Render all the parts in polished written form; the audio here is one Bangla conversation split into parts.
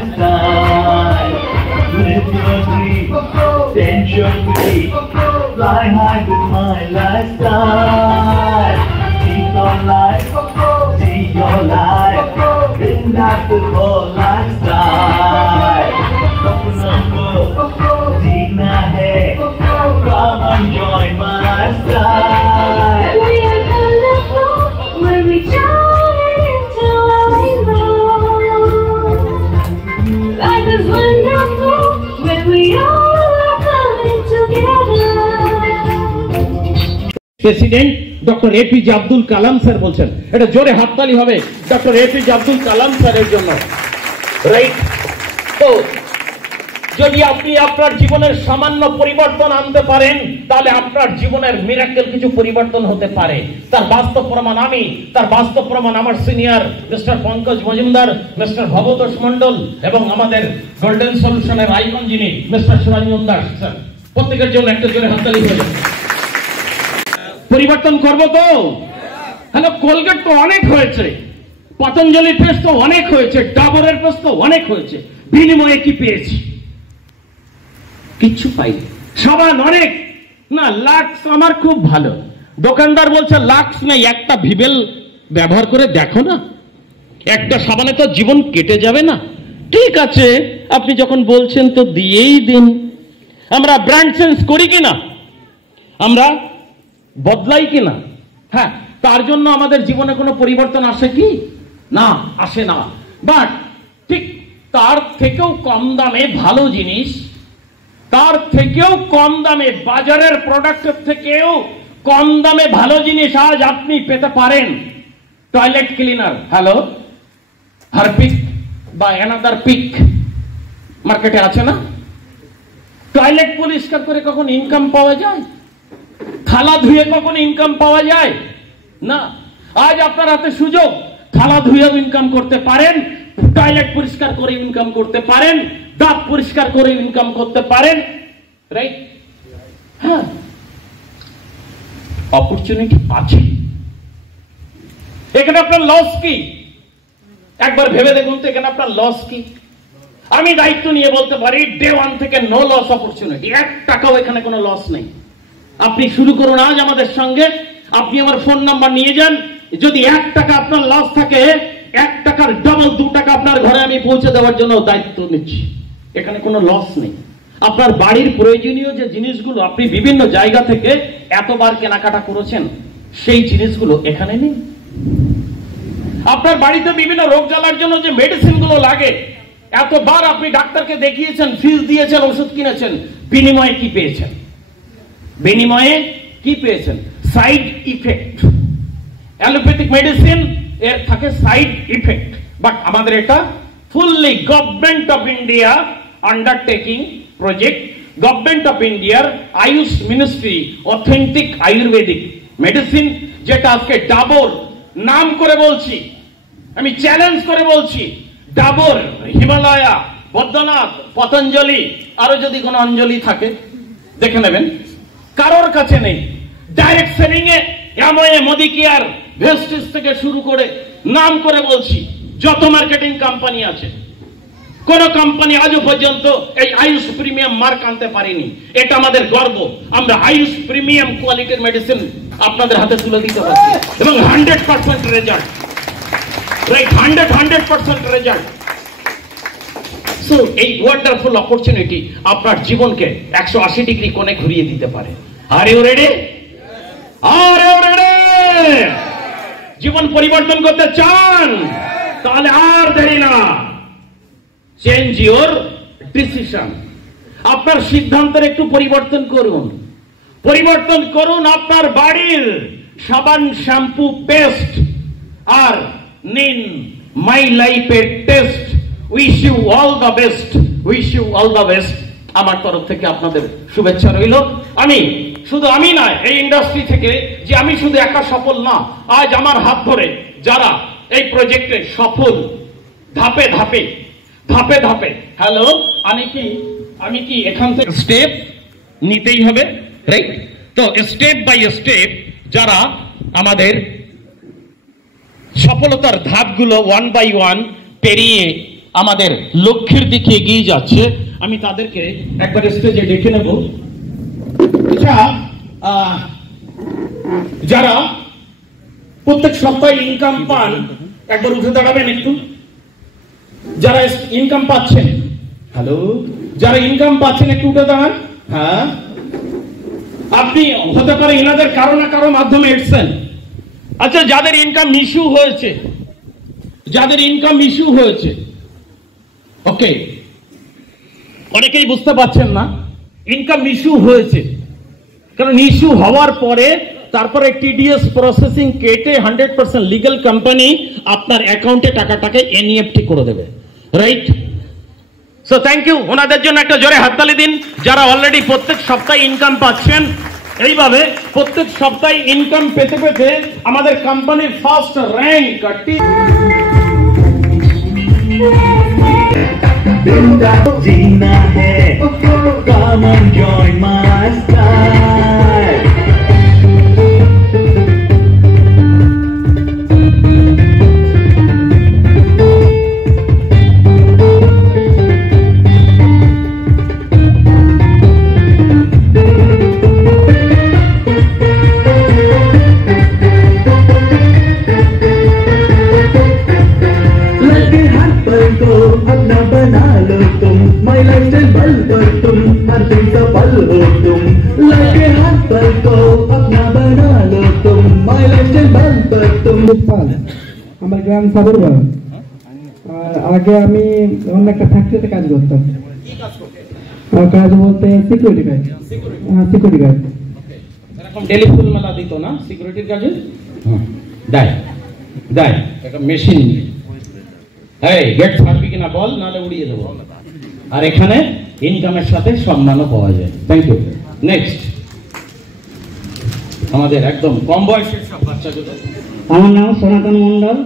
lifestyle. Live your dream, tension free. Fly high with my lifestyle. Keep on life, see your life. In that whole lifestyle. Jeena hai, come and join my lifestyle. We are colorful when we shine into our rainbow. Life is wonderful when we all are coming together. President doctor APJ Abdul Kalam sir বলছেন, এটা জোরে হাততালি হবে ডক্টর এপিজে আব্দুল কালাম স্যারের জন্য, রাইট? তো যদি আপনি আপনার জীবনের সামান্য পরিবর্তন আনতে পারেন, তাহলে আপনার জীবনের মিরাকেল কিছু পরিবর্তন হতে পারে। তার বাস্তব প্রমাণ আমি, তার বাস্তব প্রমাণ আমার senior mister Pankaj Majumdar, mister Bhabatosh Mondal এবং আমাদের গোল্ডেন সলিউশনের আইকন যিনি মিস্টার সুরঞ্জন দাস স্যার। প্রত্যেকের জন্য একটা জোরে হাততালি হয়ে যাবে। পরিবর্তন করবো তো? হ্যালো, কোলগেট তো অনেক হয়েছে, পতঞ্জলি পেস্ট তো অনেক হয়েছে, ডাবরের পেস্ট তো অনেক হয়েছে, বিনিময়ে কি পেয়েছি? কিচ্ছু পাইনি। সাবান অনেক না, লাক্স আমার খুব ভালো। দোকানদার বলছে লাক্স নেই, একটা ভিবেল ব্যবহার করে দেখো না, একটা সাবানে তো জীবন কেটে যাবে না। ঠিক আছে, আপনি যখন বলছেন তো দিয়েই দিন। আমরা ব্র্যান্ড চেঞ্জ করি কিনা, আমরা বদলাই কিনা? হ্যাঁ, তার জন্য আমাদের জীবনে কোনো পরিবর্তন আসে কি? না, আসে না। বাট ঠিক তার থেকেও কম দামে ভালো জিনিস, তার থেকেও কম দামে বাজারের প্রোডাক্টের থেকেও কম দামে ভালো জিনিস আজ আপনি পেতে পারেন। টয়লেট ক্লিনার, হ্যালো, হারপিক বা অ্যানাদার পিক মার্কেটে আছে না? টয়লেট পরিষ্কার করে কখন ইনকাম পাওয়া যায়? থালা ধুয়ে কখন ইনকাম পাওয়া যায়? না। আজ আপনার হাতে সুযোগ, থালা ধুয়েও ইনকাম করতে পারেন, টয়লেট পরিষ্কার করে ইনকাম করতে পারেন, দাঁত পরিষ্কার করে ইনকাম করতে পারেন, রাইট? হ্যাঁ, অপরচুনিটি আছে। এখানে আপনার লস কি? একবার ভেবে দেখুন তো, এখানে আপনার লস কি? আমি দায়িত্ব নিয়ে বলতে পারি, ডে ওয়ান থেকে নো লস অপরচুনিটি, 1 টাকাও এখানে কোনো লস নেই। আপনি শুরু করুন আজ আমাদের সঙ্গে। আপনি আমার ফোন নাম্বার নিয়ে যান। যদি 1 টাকা আপনার লস থাকে, 1 টাকার ডাবল 2 টাকা আপনার ঘরে আমি পৌঁছে দেওয়ার জন্য দায়িত্ব নিচ্ছি। এখানে কোনো লস নেই। আপনার বাড়ির প্রয়োজনীয় যে জিনিসগুলো আপনি বিভিন্ন জায়গা থেকে এতবার কেনাকাটা করেছেন, সেই জিনিসগুলো এখানে নেই। আপনার বাড়িতে বিভিন্ন রোগ জ্বালার জন্য যে মেডিসিন গুলো লাগে, এতবার আপনি ডাক্তারকে দেখিয়েছেন, ফিস দিয়েছেন, ওষুধ কিনেছেন, বিনিময়ে কি পেয়েছেন? বিনিময়ে কি পেয়েছেন? Side effect. অ্যালোপ্যাথিক মেডিসিন এর থাকে সাইড ইফেক্ট, বাট আমাদের এটা fully government of India undertaking project, government of ইন্ডিয়ার Ayush ministry authentic Ayurvedic medicine, যেটা আজকে ডাবর নাম করে বলছি, আমি চ্যালেঞ্জ করে বলছি, ডাবর, হিমালয়া, বৈদ্যনাথ, পতঞ্জলি, আরো যদি কোনো অঞ্জলি থাকে দেখে নেবেন, কারোর কাছে নেই। ডাইরেক্ট সেলিং এ অ্যামওয়ে, মোদি কেয়ার, ভেস্টিজ থেকে শুরু করে নাম করে বলছি, যত মার্কেটিং কোম্পানি আছে, কোন কোম্পানি আজও পর্যন্ত এই আয়ুষ প্রিমিয়াম মার্ক আনতে পারেনি। এটা আমাদের গর্ব। আমরা আয়ুষ প্রিমিয়াম কোয়ালিটির মেডিসিন আপনাদের হাতে তুলে দিতে পারছি এবং 100% রেজাল্ট, রাইট? 100% রেজাল্ট। সো এই ওয়ান্ডারফুল অপরচুনিটি আপনার জীবনকে 180 ডিগ্রি কোণে ঘুরিয়ে দিতে পারে। Are you ready? Are you ready? জীবন পরিবর্তন করতে চান? তাহলে আর দেরি না, চেঞ্জ ইউর ডিসিশন। আপনার সিদ্ধান্তের একটু পরিবর্তন করুন। পরিবর্তন করুন আপনার বাড়ির সাবান, শ্যাম্পু, পেস্ট, আর নিন মাই লাইফের taste. Wish you all the best, wish you all the best. আমার তরফ থেকে আপনাদের শুভেচ্ছা রইল। আমি নয়, এই ইন্ডাস্ট্রি থেকে যে আমি শুধু একা সফল না, আজ আমার হাত ধরে যারা এই প্রজেক্টে সফল, ধাপে ধাপে ধাপে ধাপে, হ্যালো, আমি কি এখান থেকে স্টেপ নিতেই হবে, রাইট? তো স্টেপ বাই স্টেপ যারা আমাদের সফলতার ধাপগুলো 1 বাই 1 পেরিয়ে আমাদের লক্ষ্যের দিকে এগিয়ে যাচ্ছে, আমি তাদেরকে একবার স্টেজে ডেকে নেব। আচ্ছা, যারা প্রত্যেক সপ্তাহে ইনকাম পান একবার উঠে দাঁড়াবেন একটু। যারা ইনকাম পাচ্ছেন, হ্যালো, যারা ইনকাম পাচ্ছেন একটু উঠে দাঁড়ান। হ্যাঁ, আপনি হতে পারে এনাদের কারো না কারো মাধ্যমে এসছেন। আচ্ছা, যাদের ইনকাম ইস্যু হয়েছে, যাদের ইনকাম ইস্যু হয়েছে, ওকে, অনেকেই বুঝতে পারছেন না ইনকাম ইস্যু হয়েছে, কারণ ইস্যু হওয়ার পরে তারপরে টিডিএস প্রসেসিং কেটে 100% লিগ্যাল কোম্পানি আপনার অ্যাকাউন্টে টাকাটাকে এনইএফটি করে দেবে, রাইট? সো থ্যাংক ইউ, ওনাদের জন্য একটা জোরে হাততালি দিন যারা অলরেডি প্রত্যেক সপ্তাহে ইনকাম পাচ্ছেন। এইভাবে প্রত্যেক সপ্তাহে ইনকাম পেতে পেতে আমাদের কোম্পানির ফার্স্ট র্যাঙ্ক जीना है, come and join my style. लगे हर पल को अपना बना लो तुम, माई लाइफस्टाइल बल पर तुम, हर दिन सफल हो तुम। लगे हर पल को अपना बना लो तुम, माई लाइफस्टाइल बल पर तुम। আমার গ্রাম সাদরবাগ। আর আগে আমি অন্য একটা ফ্যাক্টরিতে কাজ করতাম। আর কাজ বলতে সিকিউরিটি গার্ড। Security guard. এরকম টেলিফোন মেলা দিত না সিকিউরিটির কাজে? দেয় দেয়, একটা মেশিন। এই গেট ছাড়বি কিনা বল, নাহলে উড়িয়ে দেবো। আর এখানে ইনকামের সাথে সম্মানও পাওয়া যায়। Thank you. নেক্সট, আমাদের একদম কম বয়সের সব বাচ্চাগুলো। আমার নাম সনাতন মণ্ডল,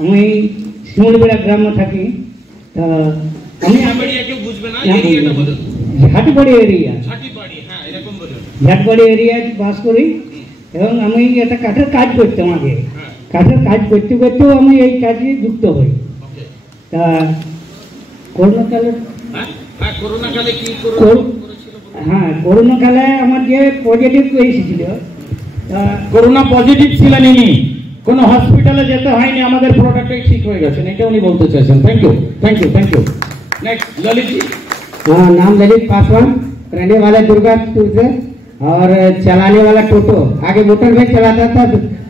আমি শিমুলবেড়া গ্রামে থাকি। তা আমি কেউ বুঝবে না, এরিয়াটা বলুন। ঝাটিবাড়ি এরিয়া, ঝাটিবাড়ি, হ্যাঁ এরকম বলুন। ঝাটবাড়ি এরিয়ায় বাস করি এবং আমি একটা কাঠের কাজ করতাম আগে। কাঠের কাজ করতে করতেও আমি এই কাজে যুক্ত হই। তা করোনাকালে, করোনাকালে কি হ্যাঁ করোনাকালে আমার যে পজিটিভ এসেছিল, করোনা পজিটিভ ছিলেন ইনি, কোন হসপিটালে যেতে হয়নি, আমাদের প্রোডাক্টই ঠিক হয়ে গেছেন, এটা উনি বলতে চাইছেন। Thank you, thank you, thank you. Next Lalit ji. नाम ललित पासवान, रहने वाला दुर्गापुर से और चलाने वाला टोटो। आगे मोटर बाइक चलाता था,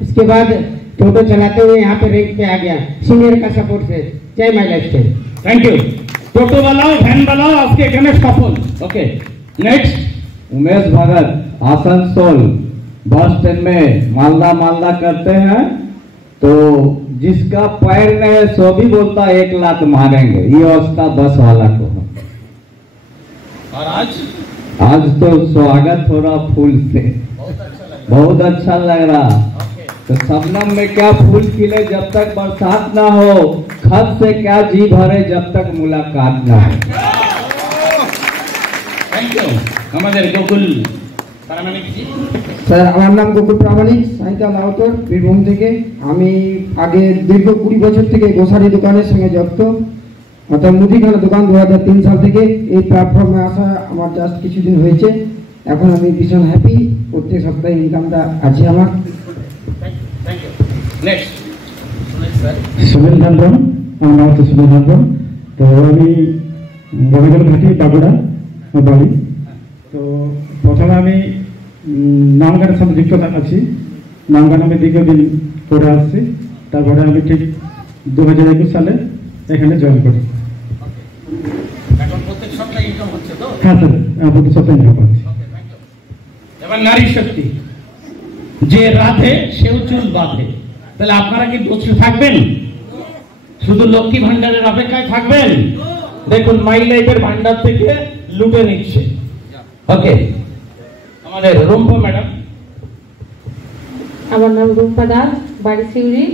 उसके बाद टोटो चलाते हुए यहाँ पे रैंक पे आ गया सीनियर का सपोर्ट से। जय माई लाइफस्टाइल। Thank you. टोटो वालाओ, वैन वालाओ, आपके गणेश सफल। Okay, next Umesh Bhagat, Asansol bus stand में मालदा मालदा करते हैं, तो जिसका पैर में है सो भी बोलता 1 लाख मारेंगे, ये अवस्था बस वाला को है। और आज तो स्वागत हो रहा फूल से, बहुत अच्छा लग रहा। तो शबनम में क्या फूल खिले जब तक बरसात ना हो, खत से क्या जी भरे जब तक मुलाकात ना हो। Thank you. हमारे गोकुल प्रामाणिक जी। স্যার আমার নাম গোকুল প্রামাণিক, সাইতা লাউতর, বীরভূম থেকে। আমি আগে দীর্ঘ 20 বছর থেকে গোসারি দোকানের সঙ্গে যুক্ত, অর্থাৎ মুদিখানা দোকান 2003 সাল থেকে। এই প্ল্যাটফর্মে আসা আমার জাস্ট কিছুদিন হয়েছে, এখন আমি ভীষণ হ্যাপি। প্রত্যেক সপ্তাহে ইনকামটা আছে আমার। Thank you. नेक्स्ट সুনীল ধান্দন, আমার নাম হচ্ছে সুনীল ধান্দন। তো আমি বড়গড় ঘাটি বাগুড়া বাড়ি। তো প্রথমে আমি নামগানের সাথে যুক্ত আছি। নামগান আমি দীর্ঘদিন করে আসছি, তারপরে আমি ঠিক 2021 সালে এখানে জয়েন করি। এখন প্রত্যেক সপ্তাহে ইনকাম হচ্ছে তো? হ্যাঁ স্যার, প্রত্যেক সপ্তাহে ইনকাম হচ্ছে। ওকে, থ্যাংক ইউ। এবার নারী শক্তি, যে রাধে সেও চুল বাঁধে। তাহলে আপনারা কি বসে থাকবেন? শুধু লক্ষ্মী ভান্ডারের অপেক্ষায় থাকবেন? দেখুন মাই লাইফের ভান্ডার থেকে লুটে নিচ্ছে। ওকে, আমাদের রুম্পা ম্যাডাম। আমার নাম রুম্পা দাস, বাড়ি সিউড়ি।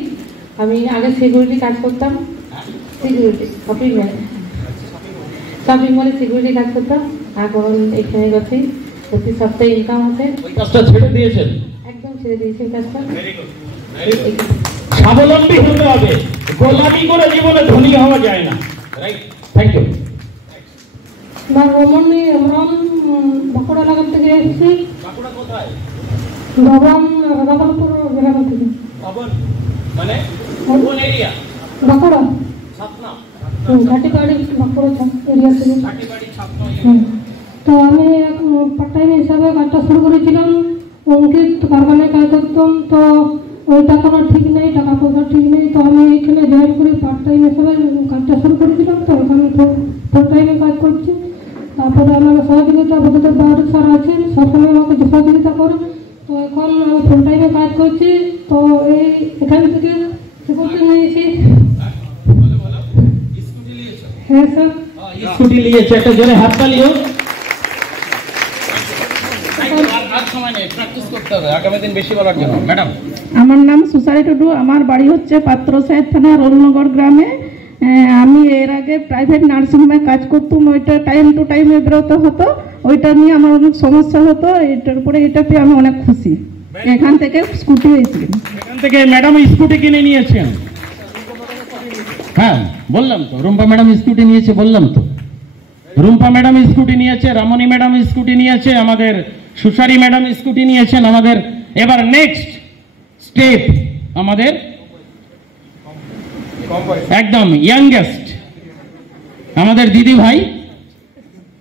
আমি আগে সিকিউরিটি কাজ করতাম, সিকিউরিটি শপিং মলে সিকিউরিটি কাজ করতাম। এখন এখানে গেছি, প্রতি সপ্তাহে ইনকাম আছে। ওই কাজটা ছেড়ে দিয়েছেন? একদম ছেড়ে দিয়েছি এই কাজটা। স্বাবলম্বী হতে হবে, গোলামি করে জীবনে ধনী হওয়া যায় না। Right, thank you. রমণী রমন বাঁকুড়া এলাকা থেকে এসেছি। বাঁকুড়া কোথায়? রাধাপুর এলাকা থেকে। ভবন মানে কোন এরিয়া? বাঁকুড়া ছাতনা, ঘাটিবাড়ি বাঁকুড়া এরিয়া থেকে। ঘাটিবাড়ি ছাতনা। তো আমি পার্ট টাইম হিসাবে কাজটা শুরু করেছিলাম। অঙ্কিত কারখানায় কাজ করতাম। তো ওইটা কোনো ঠিক নেই, টাকা পয়সা ঠিক নেই। তো আমি এখানে জয়েন করি পার্ট টাইম হিসাবে কাজটা শুরু করেছিলাম। তো এখানে ফুল টাইমে কাজ করছি। তারপরে আমার সহযোগিতা ভগতের বাড়ির স্যার আছেন, সবসময় আমাকে সহযোগিতা করে। তো এখন আমি ফুল টাইমে কাজ করছি। তো এখান থেকে সিকিউরিটি নিয়েছি। হ্যাঁ স্যার, স্কুটি নিয়েছে, একটা জোরে হাত তালিও। আর সময় নেই, প্র্যাকটিস করতে হবে আগামী দিন বেশি বলার জন্য। ম্যাডাম, আমার নাম সুসারি টুডু, আমার বাড়ি হচ্ছে পাত্রসাহেব থানা রোলনগর গ্রামে। আমি এর আগে প্রাইভেট নার্সিংহোমে কাজ করতাম। ওইটা টাইম টু টাইমে বেরোতে হতো, ওইটা নিয়ে আমার অনেক সমস্যা হতো। এটার উপরে এটা পেয়ে আমি অনেক খুশি। এখান থেকে স্কুটি হয়েছিল। এখান থেকে ম্যাডাম স্কুটি কিনে নিয়েছেন। হ্যাঁ বললাম তো, রুম্পা ম্যাডাম স্কুটি নিয়েছে, বললাম তো। রুম্পা ম্যাডাম স্কুটি নিয়েছে, রামনি ম্যাডাম স্কুটি নিয়েছে, আমাদের সুসারি ম্যাডাম স্কুটি নিয়েছেন। আমাদের এবার নেক্সট স্টেপ আমাদের একদম ইয়াংগেস্ট আমাদের দিদি ভাই,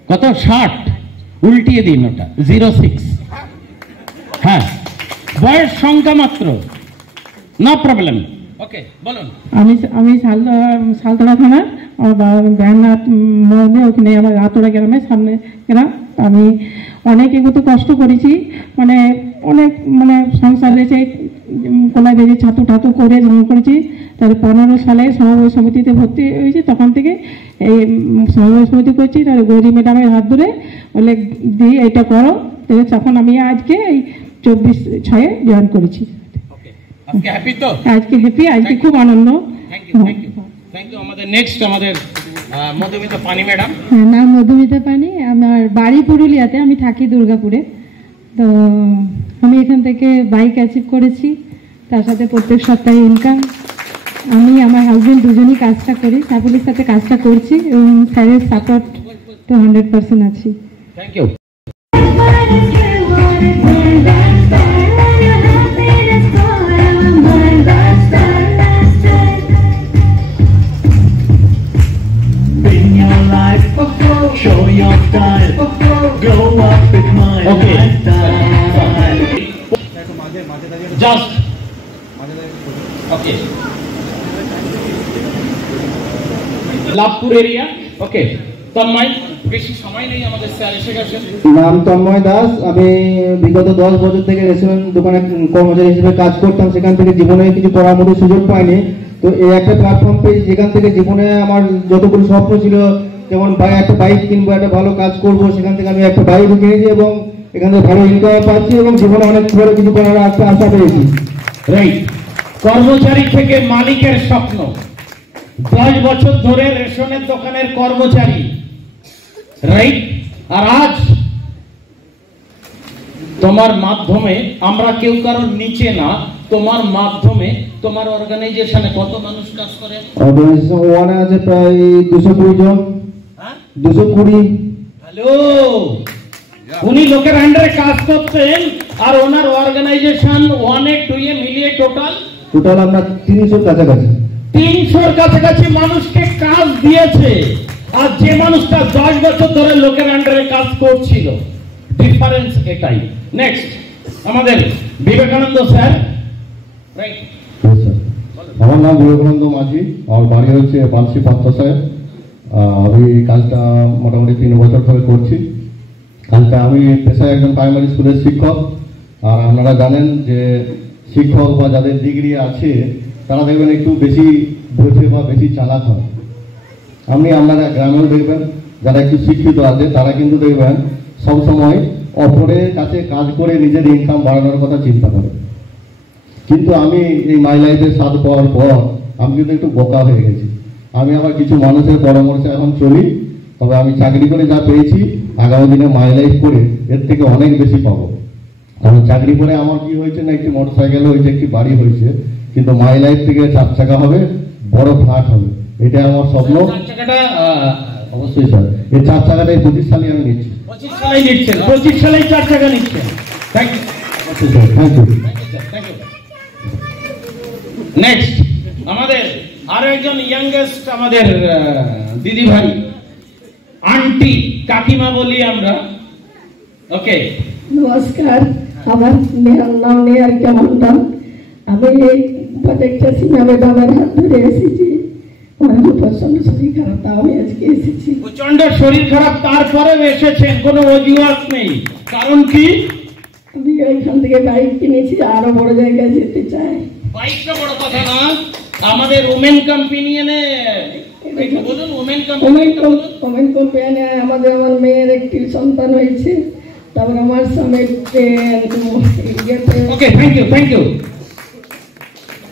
কত 60, উল্টিয়ে দিন ওটা 06। হ্যাঁ, বয়স সংখ্যা মাত্র, নো প্রবলেম। ওকে, বলুন। আমি সালতলা থানা ব্যানার মধ্যে, ওখানে আমার আতোড়া গ্রামের সামনে গ্রাম। আমি অনেক এগুলো কষ্ট করেছি, অনেক সংসার রয়েছে, কোলায় বেজে ছাতু ঠাতু করে জমা করেছি। তার 15 সালে সমবায় সমিতিতে ভর্তি হয়েছি। তখন থেকে এই সমবায় সমিতি করছি। তার গৌরী ম্যাডামের হাত ধরে বলে দিই এটা করো। তখন আমি আজকে এই 24/6 জয়েন করেছি। আজকে হ্যাপি তো? আজকে হ্যাপি, আজকে খুব আনন্দ। Thank you. আমাদের নেক্সট আমাদের মধুমিতা পানি ম্যাডাম। নাম মধুমিতা পানি, আমার বাড়ি পুরুলিয়াতে, আমি থাকি দুর্গাপুরে। তো আমি এখান থেকে বাইক অ্যাচিভ করেছি, তার সাথে প্রত্যেক সপ্তাহে ইনকাম। আমি আমার হাজবেন্ড দুজনই কাজটা করি, সাফল্যের সাথে কাজটা করছি এবং স্যারের সাপোর্ট তো 100% আছি। Thank you. Show your style, grow up with my lifestyle. Just okay. Labhpur area. Okay, Tanmoy, বেশি সময় নেই আমাদের, স্যার এসে গেছেন। নাম তন্ময় দাস। আমি বিগত 10 বছর থেকে রেস্টুরেন্ট দোকানে কর্মচারী হিসেবে কাজ করতাম। সেখান থেকে জীবনে কিছু করার মতো সুযোগ পাইনি। তো এই একটা প্ল্যাটফর্ম পেয়েছি, যেখান থেকে জীবনে আমার যতগুলো স্বপ্ন ছিল, যেমন একটা বাইক কিনবো, একটা ভালো কাজ করবো, সেখান থেকে আমি একটা বাইক কিনেছি এবং এখান থেকে ভালো ইনকাম পাচ্ছি এবং জীবনে অনেক ভালো কিছু করার একটা আশা পেয়েছি। রাইট, কর্মচারী থেকে মালিকের স্বপ্ন। 10 বছর ধরে রেশনের দোকানের কর্মচারী, রাইট। আর আজ তোমার মাধ্যমে, আমরা কেউ কারোর নিচে না, তোমার মাধ্যমে তোমার অর্গানাইজেশনে কত মানুষ কাজ করে? অর্গানাইজেশন ওয়ানে আছে প্রায় 220 জন। 220। হ্যালো, উনি লোকের আন্ডারে কাজ করতেন আর ওনার অর্গানাইজেশন 1 2 মিলিয়ে টোটাল আমরা 300 কাছাকাছি। 300 কাছাকাছি মানুষকে কাজ দিয়েছে। আর যে মানুষটা 10 বছর ধরে লোকের আন্ডারে কাজ করছিল, ডিফারেন্স এটাই। নেক্সট আমাদের বিবেকানন্দ স্যার। রাইট, আমার নাম বিবেকানন্দ মাঝি, আমার বাড়ি হচ্ছে বালসি পাত্রসাহেব। আমি কাজটা মোটামুটি 3 বছর ধরে করছি। কাজটা আমি পেশায় একজন প্রাইমারি স্কুলের শিক্ষক। আর আপনারা জানেন যে শিক্ষক বা যাদের ডিগ্রি আছে তারা দেখবেন একটু বেশি বোঝে বা বেশি চালাক হয়। আপনারা গ্রামেও দেখবেন যারা একটু শিক্ষিত আছে তারা কিন্তু দেখবেন সবসময় অপরের কাছে কাজ করে নিজের ইনকাম বাড়ানোর কথা চিন্তা করে। কিন্তু আমি এই মাই লাইফের স্বাদ পাওয়ার পর আমি কিন্তু একটু বোকা হয়ে গেছি। আমি আমার কিছু মানুষের পরামর্শে এখন চলি। তবে আমি চাকরি করে যা পেয়েছি, আগামী দিনে মাই লাইফ করে এর থেকে অনেক বেশি পাবো। কারণ চাকরি করে আমার কি হয়েছে না, একটি মোটরসাইকেল হয়েছে, একটি বাড়ি হয়েছে, কিন্তু মাই লাইফ থেকে 4 চাকা হবে, বড় ফ্ল্যাট হবে। এটা আমার স্বপ্ন। চার চাকাটা অবশ্যই স্যার, এই 4 চাকাটা 25 সালে আমি নিচ্ছি। 25 সালেই নিচ্ছেন, 25 সালেই 4 চাকা নিচ্ছেন। Thank you sir, thank you. Next আমাদের আরো একজন ইয়াংগেস্ট আমাদের দিদি ভাই, আন্টি, কাকিমা বলি আমরা। ওকে, নমস্কার, আমার নাম নেয়ার কেমন নাম। আমি এই প্রত্যেকটা সিনেমা ম্যাডামের হাত ধরে এসেছি। আমার প্রচন্ড শরীর খারাপ, তাও আমি আজকে এসেছি। প্রচন্ড শরীর খারাপ তারপরেও এসেছেন, কোনো অজুহাত নেই। কারণ কি? আমি এখান থেকে বাইক কিনেছি, আরো বড় জায়গায় যেতে চাই। বাইকটা বড় কথা না, আমাদের ওমেন কোম্পানিয়ানে বলুন, ওমেন কোম্পানি আমাদের, আমার মেয়ের একটি সন্তান হয়েছে। তারপর আমার স্বামী। ওকে, থ্যাংক ইউ, থ্যাংক ইউ।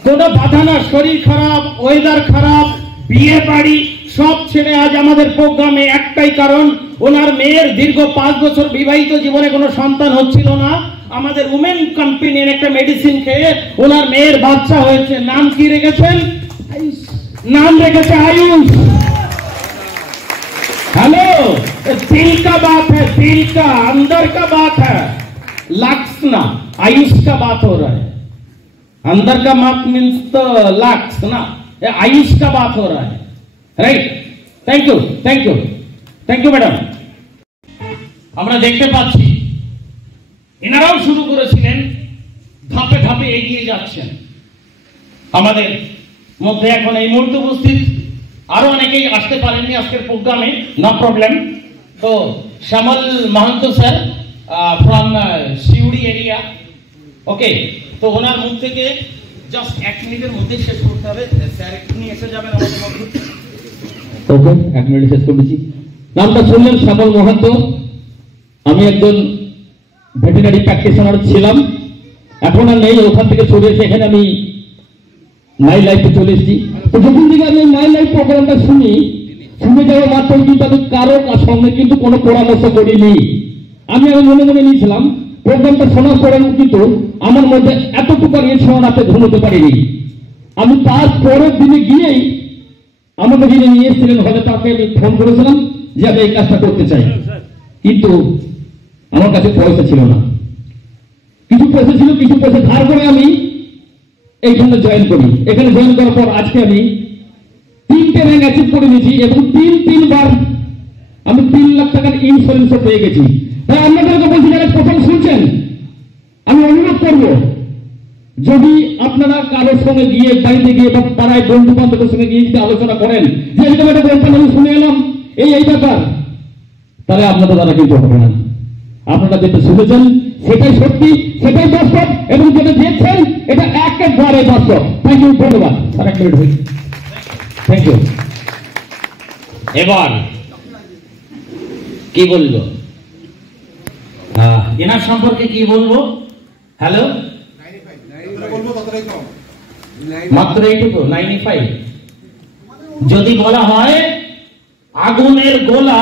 কোনো বাধা না, শরীর খারাপ, ওয়েদার খারাপ, বিয়ে বাড়ি সব ছেড়ে আজ আমাদের প্রোগ্রামে একটাই কারণ, ওনার মেয়ের দীর্ঘ 5 বছর বিবাহিত জীবনে কোনো সন্তান হচ্ছিল না। আমাদের উমেন কোম্পানির একটা মেডিসিন খেয়ে ওনার মেয়ের বাচ্চা হয়েছে। নাম কি রেখেছেন? নাম রেখেছে आयुष। हेलो, दिल का बात है, दिल का अंदर का बात है, लक्स ना, आयुष का बात हो रहा है। अंदर का बात मीन्स तो लक्स ना, आयुष का बात हो रहा है, right? Thank you, thank you, thank you madam. আমরা দেখতে পাচ্ছি এনারাও শুরু করেছিলেন, ধাপে ধাপে এগিয়ে যাচ্ছেন। আমাদের মধ্যে এখন এই মুহূর্তে উপস্থিত আরো অনেকেই আসতে পারেননি আজকের প্রোগ্রামে, নো প্রবলেম। তো Shyamal Mahanta sir from Siuri area, okay. তো ওনার মুখ থেকে জাস্ট 1 মিনিটের মধ্যে শেষ করতে হবে। স্যার একটু নিয়ে এসে যাবেন আমাদের মধ্যে। ওকে, 1 মিনিট শেষ করে দিচ্ছি। নামটা শুনলেন, শ্যামল মাহান্ত। আমি একজন ভেটেরিনারি প্র্যাকটিশনার ছিলাম, এখন আর নেই। ওখান থেকে চলে এসে এখানে আমি মাই লাইফে চলে এসেছি। তো যখন থেকে আমি মাই লাইফ প্রোগ্রামটা শুনে যাওয়া মাত্র কিন্তু আমি কারো সঙ্গে কিন্তু কোনো পরামর্শ করিনি। আমি মনে মনে নিয়েছিলাম, প্রোগ্রামটা শোনার পরে কিন্তু আমার মধ্যে এতটুকু ইচ্ছে রাতে ঘুমোতে পারিনি। আমি তার পরের দিনে গিয়েই আমাকে যিনি নিয়ে এসেছিলেন হলে তাকে আমি ফোন করেছিলাম যে আমি এই কাজটা করতে চাই, কিন্তু আমার কাছে পয়সা ছিল না। কিছু পয়সা ছিল, কিছু পয়সা ধার করে আমি এইখানে জয়েন করি। এখানে জয়েন করার পর আজকে আমি 3টে র্যাঙ্ক অ্যাচিভ করে নিয়েছি এবং 3বার আমি 3 লাখ টাকার ইন্স্যুরেন্সও পেয়ে গেছি। তাই আপনাদেরকে বলছি, যারা প্রথম শুনছেন, আমি অনুরোধ করব, যদি আপনারা কারোর সঙ্গে গিয়ে, বাড়িতে গিয়ে বা পাড়ায় বন্ধু বান্ধবের সঙ্গে গিয়ে যদি আলোচনা করেন যে এরকম একটা কোম্পানি আমি শুনে এলাম এই ব্যাপার, তাহলে আপনাদের দ্বারা কিন্তু হবে না। আপনারা যেটা শুনেছেন সেটাই সত্যি, সেটাই বাস্তব, এবং যেটা দেখছেন এটা একেবারে বাস্তব। থ্যাংক ইউ, ধন্যবাদ। আর 1 মিনিট হই, থ্যাংক ইউ। এবার কি বলবো, এনার সম্পর্কে কি বলবো? হ্যালো, মাত্র এইটুকু, 95। যদি বলা হয় আগুনের গোলা,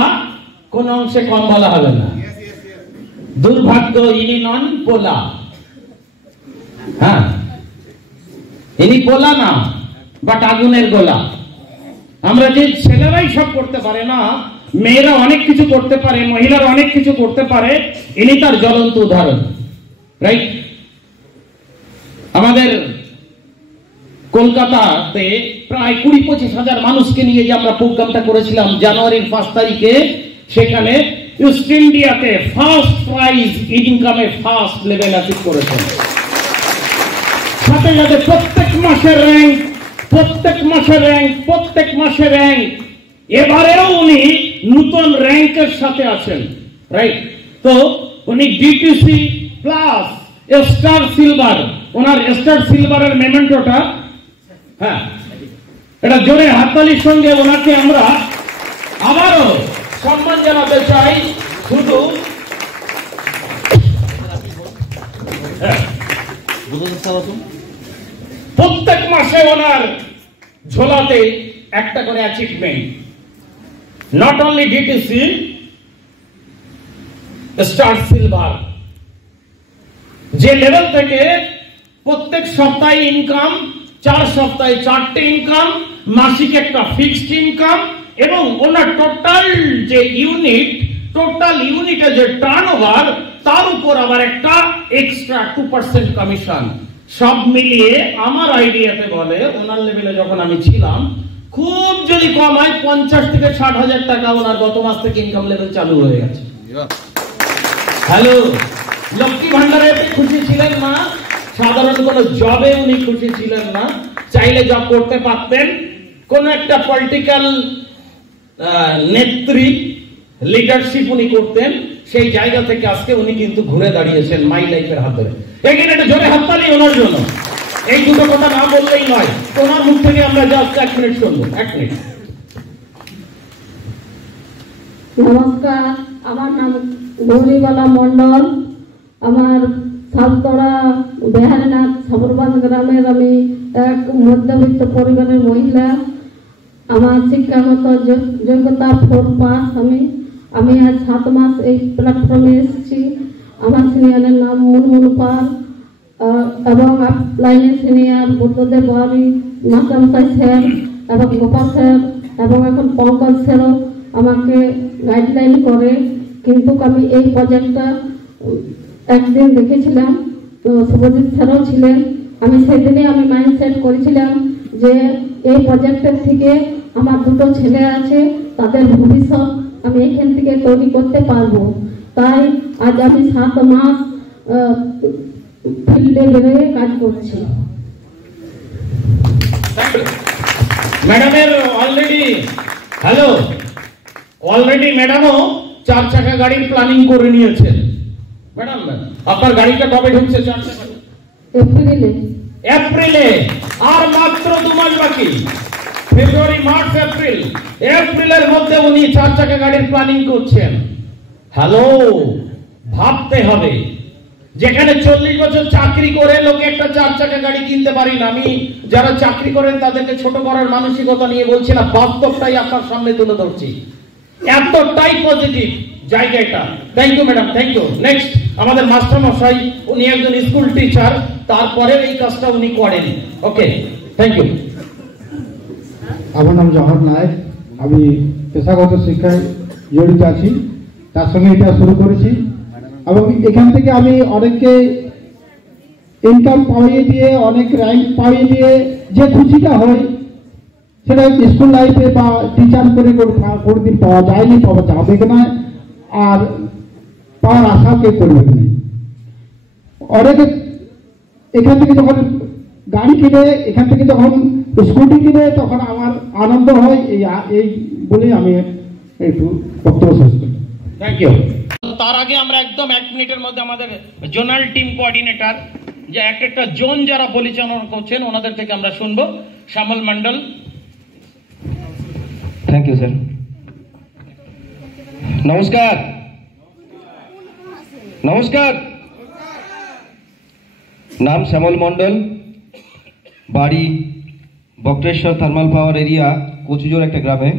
কোন অংশে কম বলা হবে না। দুর্ভাগ্য ইনি নন পোলা। হ্যাঁ, ইনি পোলা না, বাট আগুনের গোলা। আমরা যে ছেলেরাই সব করতে পারে না, মেয়েরা অনেক কিছু করতে পারে, মহিলারা অনেক কিছু করতে পারে, ইনি তার জ্বলন্ত উদাহরণ, রাইট? আমাদের কলকাতাতে প্রায় 20-25 হাজার মানুষকে নিয়ে যে আমরা প্রোগ্রামটা করেছিলাম জানুয়ারির 5 তারিখে, সেখানে ইস্ট ইন্ডিয়াতে ফার্স্ট প্রাইজ ইনকামে ফার্স্ট লেভেল অ্যাচিভ করেছেন। সাথে সাথে প্রত্যেক মাসে র্যাঙ্ক, এবারেও উনি নতুন র্যাঙ্কের সাথে আছেন, রাইট? তো উনি ডিটিসি প্লাস স্টার সিলভার, ওনার স্টার সিলভারের মেমেন্টোটা, হ্যাঁ, এটা জোরে হাততালির সঙ্গে ওনাকে আমরা আবারও সম্মান জানাতে চাই। শুধু প্রত্যেক মাসে ওনার ঝোলাতে একটা করে achievement, not only DTC, star silver, যে লেভেল থেকে প্রত্যেক সপ্তাহে ইনকাম, 4 সপ্তাহে 4টে ইনকাম, মাসিক একটা ফিক্সড ইনকাম, এবং ওনার টোটাল ইউনিটের যে টার্নওভার তার উপর আবার একটা এক্সট্রা 2% কমিশন। সব মিলিয়ে আমার আইডিয়াতে বলে ওনার লেভেলে যখন আমি ছিলাম, খুব যদি কম হয় 50 থেকে 60,000 টাকা ওনার গত মাস থেকে ইনকাম লেভেল চালু হয়ে গেছে। হ্যালো, লক্ষ্মী ভান্ডারে আপনি খুশি ছিলেন না, সাধারণ কোন জবে উনি খুশি ছিলেন না, চাইলে জব করতে পারতেন। কোন একটা পলিটিক্যাল নেত্রী লিডারশিপ উনি করতেন, সেই জায়গা থেকে আজকে উনি কিন্তু ঘুরে দাঁড়িয়েছেন মাই লাইফের হাত ধরে। এখানে একটা জোরে হাততালি ওনার জন্য। এই দুটো কথা না বললেই নয়, ওনার মুখ থেকে আমরা জাস্ট 1 মিনিট শুনবো। 1 মিনিট। নমস্কার, আমার নাম গৌরীবালা মন্ডল। আমার সালতরা বেহারনাথ সাবরবান গ্রামের আমি এক মধ্যবিত্ত পরিবারের মহিলা। আমার শিক্ষাগত যোগ্যতা 4 পাস। আমি আজ 7 মাস এই প্ল্যাটফর্মে এসেছি। আমার সিনিয়রের নাম মুনমুন পাল এবং লাইনের সিনিয়র বুদ্ধদেব বাউরি, মাস্টারমশাই স্যার এবং গোপাল স্যার এবং এখন পঙ্কজ স্যারও আমাকে গাইডলাইন করে। কিন্তু আমি এই প্রজেক্টটা একদিন দেখেছিলাম, তো শুভজিৎ স্যারও ছিলেন। আমি সেদিনে মাইন্ডসেট করেছিলাম যে এই প্রজেক্টের থেকে আমার 2 ছেলে আছে, তাদের ভবিষ্যৎ আমি এখান থেকে তৈরি করতে পারবো। তাই আজ আমি 7 মাস ফিল্ডে বেরিয়ে কাজ করছি। ম্যাডামের অলরেডি ম্যাডামও 4 চাকা গাড়ির প্ল্যানিং করে নিয়েছেন। ম্যাডাম, আপনার গাড়িটা কবে ঢুকছে? 4 চাকা এপ্রিলে। আর মাত্র 2 মাস বাকি। ফেব্রুয়ারি, মার্চ, এপ্রিলের মধ্যে উনি 4 চাকা গাড়ির প্ল্যানিং করছেন। হ্যালো, ভাবতে হবে। যেখানে 40 বছর চাকরি করে লোকে একটা 4 চাকা গাড়ি কিনতে পারি না। আমি যারা চাকরি করেন তাদেরকে ছোট করার মানসিকতা নিয়ে বলছি না, বাস্তবটাই আপনার সামনে তুলে ধরছি। এতটাই পজিটিভ জায়গা এটা। Thank you madam, thank you. Next আমাদের মাস্টার মশাই, উনি একজন স্কুল টিচার, তারপরে এই কাজটা উনি করেন। ওকে, থ্যাংক ইউ। আমার নাম জহর নায়ক। আমি পেশাগত শিক্ষায় জড়িত আছি, তার সঙ্গে এটা শুরু করেছি এবং এখান থেকে আমি অনেককে ইনকাম পাইয়ে দিয়ে, অনেক র্যাঙ্ক পাইয়ে দিয়ে যে খুশিটা হয় সেটা স্কুল লাইফে বা টিচার করে কোনোদিন পাওয়া যায়নি, পাওয়া যাবে কিনা আর পাওয়ার আশাও কেউ করবে কিনা। অনেকে এখান থেকে যখন গাড়ি কিনে, এখান থেকে যখন স্কুটি কিনে, তখন আমার আনন্দ হয়। এই বলে আমি একটু বক্তব্য শেষ করি। Thank you. তার আগে আমরা একদম 1 মিনিটের মধ্যে আমাদের জোনাল টিম কোঅর্ডিনেটর, যে একটা জোন যারা পরিচালনা করছেন, ওনাদের থেকে আমরা শুনবো। Shyamal Mondal. Thank you sir. নমস্কার। নাম শ্যামল মন্ডল, বাড়ি Bakreshwar thermal power area, Kachujor একটা গ্রামে।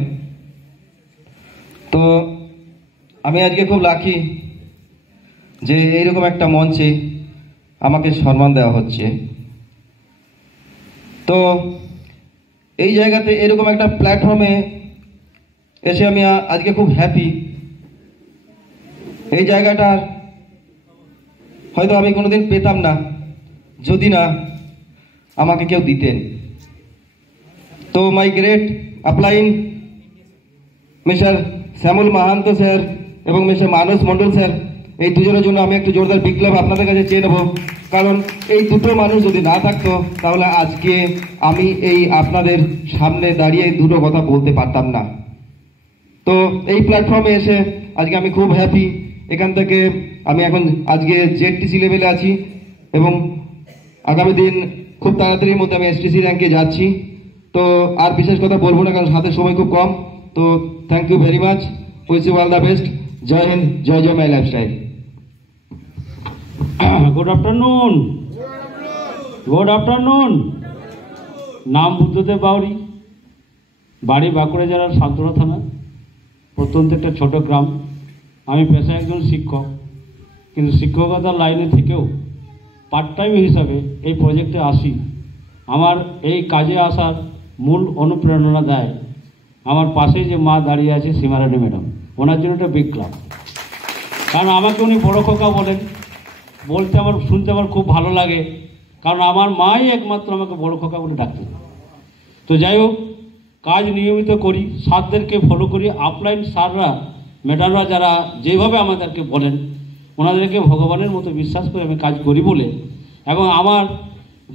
তো আমি আজকে খুব লাকি যে এইরকম একটা মঞ্চে আমাকে সম্মান দেওয়া হচ্ছে। তো এই জায়গাতে এরকম একটা প্ল্যাটফর্মে এসে আমি আজকে খুব হ্যাপি। এই জায়গাটা হয়তো আমি কোনোদিন পেতাম না যদি না আমাকে কেউ দিতেন। তো মাই গ্রেট আপলাইন মিস্টার শ্যামল মাহান্ত স্যার এবং মিস্টার মানস মন্ডল স্যার, এই দুজনের জন্য আমি একটু জোরদার বিপ্লব আপনাদের কাছে চেয়ে নেব। কারণ এই দুটো মানুষ যদি না থাকতো তাহলে আজকে আমি এই আপনাদের সামনে দাঁড়িয়ে দুটো কথা বলতে পারতাম না। তো এই প্ল্যাটফর্মে এসে আজকে আমি খুব হ্যাপি। এখান থেকে আমি এখন আজকে জেডটিসি লেভেলে আছি এবং আগামী দিন খুব তাড়াতাড়ির মধ্যে আমি এসটিসি র্যাঙ্কে যাচ্ছি। তো আর বিশেষ কথা বলবো না, কারণ হাতে সময় খুব কম। তো thank you very much, wish you all the best. জয় হিন্দ, জয় জয় মাই লাইফস্টাইল। Good afternoon. নাম বুদ্ধদেব বাউরি, বাড়ি বাঁকুড়া জেলার সালতোড়া থানা, প্রত্যন্ত একটা ছোট গ্রাম। আমি পেশায় একজন শিক্ষক, কিন্তু শিক্ষকতার লাইনে থেকেও পার্ট টাইম হিসাবে এই প্রজেক্টে আসি। আমার এই কাজে আসার মূল অনুপ্রেরণা দেয় আমার পাশেই যে মা দাঁড়িয়ে আছে সীমারানী ম্যাডাম, ওনার জন্য একটা বিগ ক্লাব। কারণ আমাকে উনি বড় খোকা বলেন, বলতে আমার শুনতে আমার খুব ভালো লাগে, কারণ আমার মাই একমাত্র আমাকে বড় খোকা বলে ডাকতেন। তো যাই হোক, কাজ নিয়মিত করি, স্যারদেরকে ফলো করি। আপলাইন স্যাররা ম্যাডামরা যারা যেভাবে আমাদেরকে বলেন, ওনাদেরকে ভগবানের মতো বিশ্বাস করে আমি কাজ করি বলে, এবং আমার